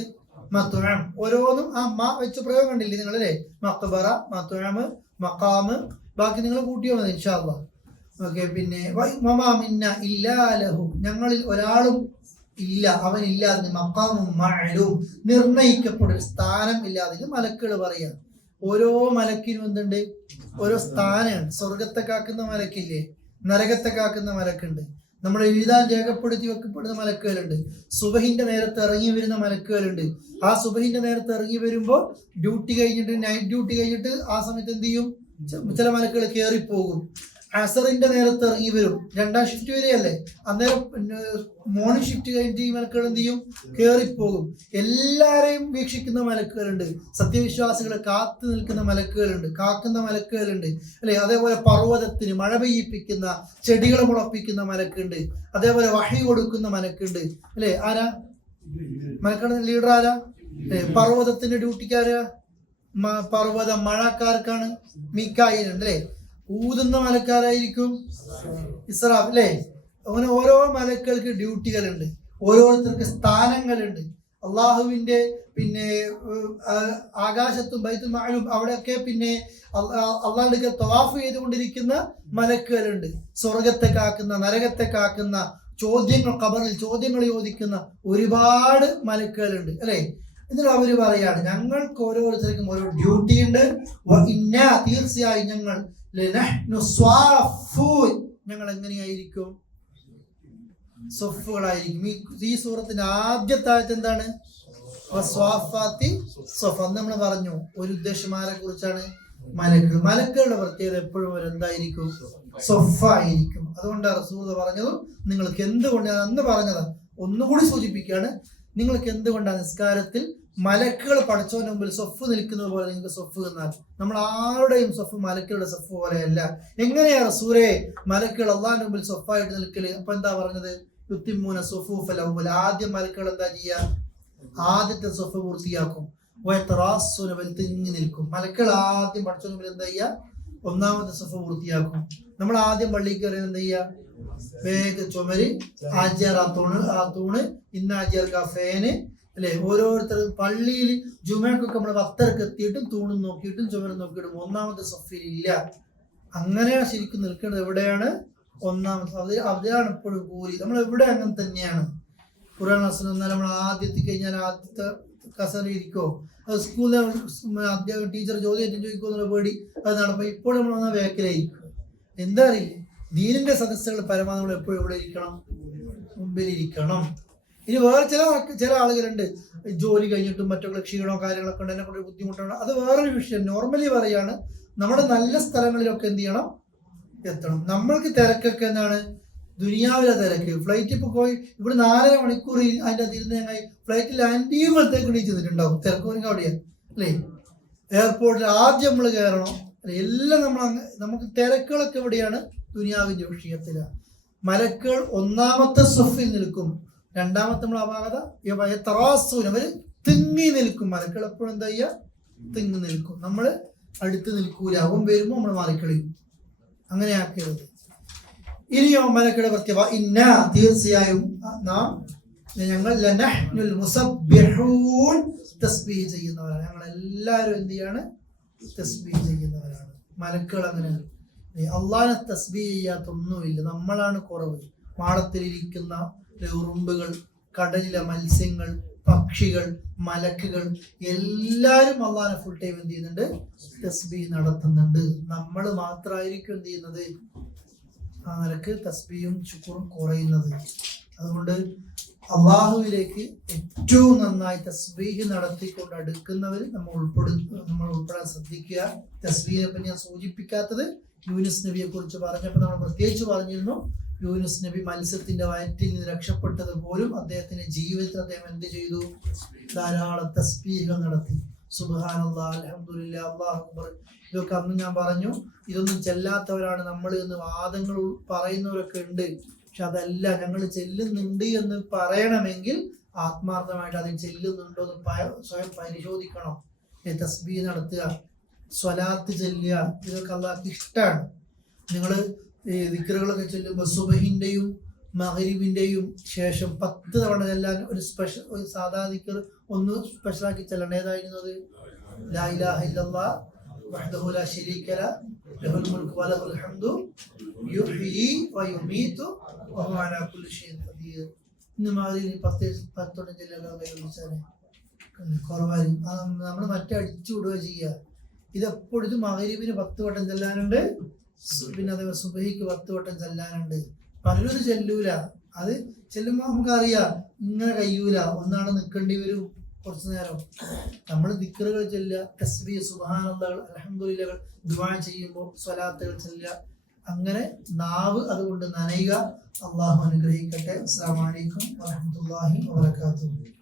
മത്വഅം. ഓരോന്നും ആ മ വെച്ച് പ്രയോഗം കണ്ടില്ലേ നിങ്ങളല്ലേ? മക്ബറ, മത്വഅം, മഖാമ്, ബാക്കി നിങ്ങൾ കൂട്ടിയോ മതി ഇൻഷാ അല്ലാഹ്. ഓക്കെ. പിന്നെ വമാ മിന്ന ഇല്ലാ ലഹു, ഞങ്ങളിൽ ഒരാളും ഇല്ല, അവനില്ലാതെ. മഖാമും മഅലൂം, നിർണയിക്കപ്പെട്ട സ്ഥാനം ഇല്ലാതെ. മലക്കുകൾ പറയാ, ഓരോ മലക്കിനും എന്തുണ്ട്? ഓരോ സ്ഥാനമുണ്ട്. സ്വർഗത്തെ കാക്കുന്ന മലക്കില്ലേ, നരകത്തെ കാക്കുന്ന മലക്കുണ്ട്, നമ്മൾ എഴുതാൻ രേഖപ്പെടുത്തി വെക്കപ്പെടുന്ന മലക്കുകളുണ്ട്, സുബഹിന്റെ നേരത്തെ ഇറങ്ങി വരുന്ന മലക്കുകളുണ്ട്. ആ സുബഹിന്റെ നേരത്തെ ഇറങ്ങി വരുമ്പോൾ ഡ്യൂട്ടി കഴിഞ്ഞിട്ട്, നൈറ്റ് ഡ്യൂട്ടി കഴിഞ്ഞിട്ട് ആ സമയത്ത് എന്ത് ചെയ്യും? ചില മലക്കുകൾ കയറിപ്പോകും. അസറിന്റെ നേരത്തെ ഇറങ്ങി വരും, 2ാം ഷിഫ്റ്റ് വരെയല്ലേ, അന്നേരം മോർണിംഗ് ഷിഫ്റ്റ് കഴിഞ്ഞിട്ട് ഈ മലക്കുകൾ എന്ത് ചെയ്യും? കയറിപ്പോകും. എല്ലാരെയും വീക്ഷിക്കുന്ന മലക്കുകളുണ്ട്, സത്യവിശ്വാസികളെ കാത്തു നിൽക്കുന്ന മലക്കുകളുണ്ട്, കാക്കുന്ന മലക്കുകളുണ്ട് അല്ലെ. അതേപോലെ പർവ്വതത്തിന് മഴ പെയ്യിപ്പിക്കുന്ന, ചെടികൾ മുളപ്പിക്കുന്ന മലക്കുണ്ട്. അതേപോലെ വഹി കൊടുക്കുന്ന മലക്കുണ്ട് അല്ലെ. ആരാ മലക്കുകളുടെ ലീഡർ? ആരാ? പർവ്വതത്തിന്റെ ഡ്യൂട്ടിക്കാരാ? പർവ്വതം മഴക്കാർക്കാണ് മീകായിൽ ഉണ്ട് അല്ലെ. ഊതുന്ന മലക്കാരായിരിക്കും ഇസ്രാഫ് അല്ലേ. അങ്ങനെ ഓരോ മലക്കൾക്ക് ഡ്യൂട്ടികളുണ്ട്, ഓരോരുത്തർക്ക് സ്ഥാനങ്ങളുണ്ട്. അള്ളാഹുവിന്റെ പിന്നെ ആകാശത്തും ബൈത്തുൽ മഅമൂർ അവിടെയൊക്കെ പിന്നെ അള്ളാഹുവിന്റെ തവാഫ് ചെയ്തുകൊണ്ടിരിക്കുന്ന മലക്കുകളുണ്ട്. സ്വർഗത്തെ കാക്കുന്ന, നരകത്തെ കാക്കുന്ന, ഖബറിൽ ചോദ്യങ്ങൾ ചോദിക്കുന്ന ഒരുപാട് മലക്കുകളുണ്ട് അല്ലെ. എന്നിട്ട് അവര് പറയാണ്, ഞങ്ങൾക്ക് ഓരോരുത്തർക്കും ഓരോ ഡ്യൂട്ടി ഉണ്ട്. തീർച്ചയായും ഞങ്ങൾ എങ്ങനെയായിരിക്കും? സൊഫുകളായിരിക്കും. ഈ സൂറത്തിന്റെ ആദ്യത്തെ ആയത്ത് എന്താണ്? നമ്മൾ പറഞ്ഞു ഒരു ഉദ്ദേശമാരെ കുറിച്ചാണ്. മലക്കുകളുടെ പ്രത്യേകത എപ്പോഴും അവരെന്തായിരിക്കും? സൊഫായിരിക്കും. അതുകൊണ്ടാണ് റസൂൽ പറഞ്ഞതും നിങ്ങൾക്ക് എന്തുകൊണ്ട് ഞാൻ അന്ന് പറഞ്ഞത് ഒന്നുകൂടി സൂചിപ്പിക്കുകയാണ്, നിങ്ങൾക്ക് എന്തുകൊണ്ടാണ് നിസ്കാരത്തിൽ മലക്കുകൾ പടച്ചവന്റെ മുമ്പിൽ സൊഫ് നിൽക്കുന്നത് പോലെ നിങ്ങൾക്ക് സൊഫ് നിന്നാൽ? നമ്മൾ ആരുടെയും സൊഫ് മലക്കുകളുടെ സൊഫ് പോലെയല്ല. എങ്ങനെയാ റസൂലേ മലക്കുകൾ അള്ളാഹിന്റെ മുമ്പിൽ സൊഫായിട്ട് നിൽക്കല്? അപ്പൊ എന്താ പറഞ്ഞത്? യുത്തിമൂന സുഫൂഫൽ അവ്വൽ. ആദ്യം മലക്കുകൾ എന്താ ചെയ്യുക? ആദ്യത്തെ സൊഫ് പൂർത്തിയാക്കും. തിങ്ങി നിൽക്കും. മലക്കുകൾ ആദ്യം പടച്ചവന്റെ മുമ്പിൽ എന്താ ചെയ്യുക? ഒന്നാമത്തെ സൊഫ് പൂർത്തിയാക്കും. നമ്മൾ ആദ്യം പള്ളിയിൽ കയറി എന്താ ചെയ്യുക? വേഗ ചുമര് ആജിയർ ആ തൂണ് ഇന്നാജിയർക്ക് ആ ഫാന് അല്ലെ, ഓരോരുത്തരും പള്ളിയിൽ ജുമയ്ക്കൊക്കെ നമ്മൾ പത്തരക്ക് എത്തിയിട്ടും തൂണും നോക്കിയിട്ടും ചുമരും നോക്കിയിട്ടും ഒന്നാമത്തെ സഫയിൽ ഇല്ല. അങ്ങനെയാണ് ശരിക്കും നിൽക്കുന്നത്. എവിടെയാണ്? ഒന്നാമത്തെ. അതിലാണ് എപ്പോഴും കൂലി. നമ്മൾ എവിടെ അങ്ങനെ തന്നെയാണ്. ഖുർആൻ ക്ലാസ്സിൽ വന്നാൽ നമ്മൾ ആദ്യത്തെ കഴിഞ്ഞാൽ ആദ്യത്തെ കസേര ഇരിക്കോ? അത് സ്കൂളിലെ അധ്യാപക ടീച്ചർ ചോദ്യം ചോദിക്കുമോ എന്നുള്ള പേടി അത് നടക്കും. ഇപ്പോഴും നമ്മൾ വന്നാൽ വേക്കിലായിരിക്കും. എന്താ അറിയില്ല, ദീനിന്റെ സദസ്സുകൾ പരമാവധി നമ്മൾ എപ്പോഴും എവിടെ ഇരിക്കണം? മുമ്പിലിരിക്കണം. ഇനി വേറെ ചില ആളുകളുണ്ട്, ജോലി കഴിഞ്ഞിട്ടും മറ്റൊക്കെ ക്ഷീണോ കാര്യങ്ങളൊക്കെ ഉണ്ട്, എന്നെ കൊണ്ട് ബുദ്ധിമുട്ടാണ്, അത് വേറൊരു വിഷയം. നോർമലി പറയാണ്, നമ്മുടെ നല്ല സ്ഥലങ്ങളിലൊക്കെ എന്ത് ചെയ്യണം? എത്തണം. നമ്മൾക്ക് തിരക്കൊക്കെ എന്താണ്? ദുനിയാവിലെ തിരക്ക്. ഫ്ലൈറ്റ് ഇപ്പൊ പോയി ഇവിടെ 4.5 മണിക്കൂർ അതിൻ്റെ തിരുന്നേങ്ങായി ഫ്ലൈറ്റിൽ ലാൻഡ് ചെയ്യുമ്പോഴത്തേക്ക് ചെന്നിട്ടുണ്ടാവും. തിരക്ക് അവിടെയാണ് അല്ലേ? എയർപോർട്ടിൽ ആദ്യം നമ്മൾ കയറണം. എല്ലാം നമുക്ക് തിരക്കുകളൊക്കെ എവിടെയാണ്? ദുനിയാവിന്റെ വിഷയത്തിലാണ്. മലക്കുകൾ ഒന്നാമത്തെ സഫിൽ നിൽക്കും. രണ്ടാമത്തെ നമ്മൾ അപാകത തറാസൂൻ, അവര് തിങ്ങി നിൽക്കും. മലക്കുകൾ എപ്പോഴും എന്താ ചെയ്യുക? തിങ്ങി നിൽക്കും. നമ്മൾ അടുത്ത് നിൽക്കൂല. അവൻ വരുമ്പോൾ നമ്മൾ മാറിക്കളയും. അങ്ങനെ ആക്കരുത്. ഇനിയോ മലക്കുകളുടെ പ്രത്യേകത, ഇന്ന തീർച്ചയായും നാം ഞങ്ങൾ തസ്ബീഹ് ചെയ്യുന്നവരാണ്. ഞങ്ങൾ എല്ലാവരും എന്ത് ചെയ്യാണ്? തസ്ബീഹ് ചെയ്യുന്നവരാണ്. മലക്കുകൾ അങ്ങനെ അള്ളാഹിനെ തസ്ബീഹ് ചെയ്യാത്തൊന്നുമില്ല. നമ്മളാണ് കുറവ്. മാടത്തിലിരിക്കുന്ന ഉറുമ്പുകൾ, കടലിലെ മത്സ്യങ്ങൾ, പക്ഷികൾ, മലക്കുകൾ എല്ലാവരും അള്ളാഹിനെ ഫുൾ ടൈം എന്ത് ചെയ്യുന്നുണ്ട്? തസ്ബീഹ് നടത്തുന്നുണ്ട്. നമ്മൾ മാത്രമായിരിക്കും എന്ത് ചെയ്യുന്നത്? ആ നിലക്ക് തസ്ബീഹും ശുക്റും കുറയുന്നത്. അതുകൊണ്ട് അള്ളാഹുവിലേക്ക് ഏറ്റവും നന്നായി തസ്ബീഹ് നടത്തിക്കൊണ്ട് അടുക്കുന്നവർ നമ്മൾ ഉൾപ്പെടാൻ ശ്രദ്ധിക്കുക. തസ്ബീഹിനെ പറ്റി ഞാൻ സൂചിപ്പിക്കാത്തത്, യൂനുസ് നബിയെ കുറിച്ച് പറഞ്ഞപ്പോൾ നമ്മൾ പ്രത്യേകിച്ച് പറഞ്ഞിരുന്നു. യൂനുസ് നബി മത്സ്യത്തിന്റെ വയറ്റിൽ നിന്ന് രക്ഷപ്പെട്ടത് പോലും അദ്ദേഹത്തിന്റെ ജീവിതത്തിൽ അദ്ദേഹം എന്ത് ചെയ്തു? ധാരാളം തസ്ബീഹുകൾ നടത്തി. സുബ്ഹാനല്ലാഹ്, അൽഹംദുലില്ലാഹ്, അല്ലാഹു അക്ബർ. ഇതൊക്കെ അന്ന് ഞാൻ പറഞ്ഞു, ഇതൊന്നും ചെല്ലാത്തവരാണ് നമ്മൾ എന്ന് വാദങ്ങൾ പറയുന്നവരൊക്കെ ഉണ്ട്. പക്ഷെ അതല്ല, ഞങ്ങൾ ചെല്ലുന്നുണ്ട് എന്ന് പറയണമെങ്കിൽ ആത്മാർത്ഥമായിട്ട് അതിന് ചെല്ലുന്നുണ്ടോ എന്ന് സ്വയം പരിശോധിക്കണം. തസ്ബീഹ് നടത്തുക, സ്വലാത്ത് ചെല്ലുക, ഇതൊക്കെ അല്ലാഹുവിന് ഇഷ്ടമാണ്. നിങ്ങൾ ദിക്റുകളൊക്കെ ചെല്ലുമ്പോൾ സുബഹിന്റെയും മഗ്രിബിന്റെയും ശേഷം 10 തവണ ചെല്ലാൻ ഒരു സാധാ ദിക്ർ ഒന്ന് സ്പെഷ്യലാക്കി ചെല്ലണം. ഏതായിരുന്നത്? ലാ ഇലാഹ ഇല്ലല്ലാഹ് വഹ്ദഹു ലാ ശരീക ലഹുൽ മുൽക്കു വലഹുൽ ഹംദു യുഹ്യി വയുമീതു വഹുവ അലാ കുല്ലി ഷൈഇൻ ഖദീർ. ഇന്ന് മാതിരി 10 വട്ടം ചെല്ലാൻ കുറവായി നമ്മൾ മറ്റേ അടിച്ചു വിടുക ചെയ്യുക. ഇതെപ്പോഴും ഇത് മഗ്രിബിന് 10 വട്ടം ചെല്ലാനുണ്ട്, പിന്നെ അതേപോലെ സുബഹിക്ക് 10 വട്ടം ചെല്ലാനുണ്ട്. പലരും ചെല്ലൂല. അത് ചെല്ലുമ്പോൾ നമുക്കറിയാം ഇങ്ങനെ കഴിയൂല, ഒന്നാണ് നിൽക്കേണ്ടി വരും കുറച്ചു നേരം. നമ്മൾ ദിക്റുകൾ ചെല്ലുക, തസ്ബീഹ്, സുബ്ഹാനല്ലാഹ്, അൽഹംദുലില്ലാഹ്, ദുആ ചെയ്യുമ്പോൾ സ്വലാത്തുകൾ ചെല്ലുക. അങ്ങനെ നാവ് അതുകൊണ്ട് നനയുക. അള്ളാഹു അനുഗ്രഹിക്കട്ടെ. അസ്സലാമു അലൈക്കും വറഹ്മത്തുള്ളാഹി വബറകാതുഹു.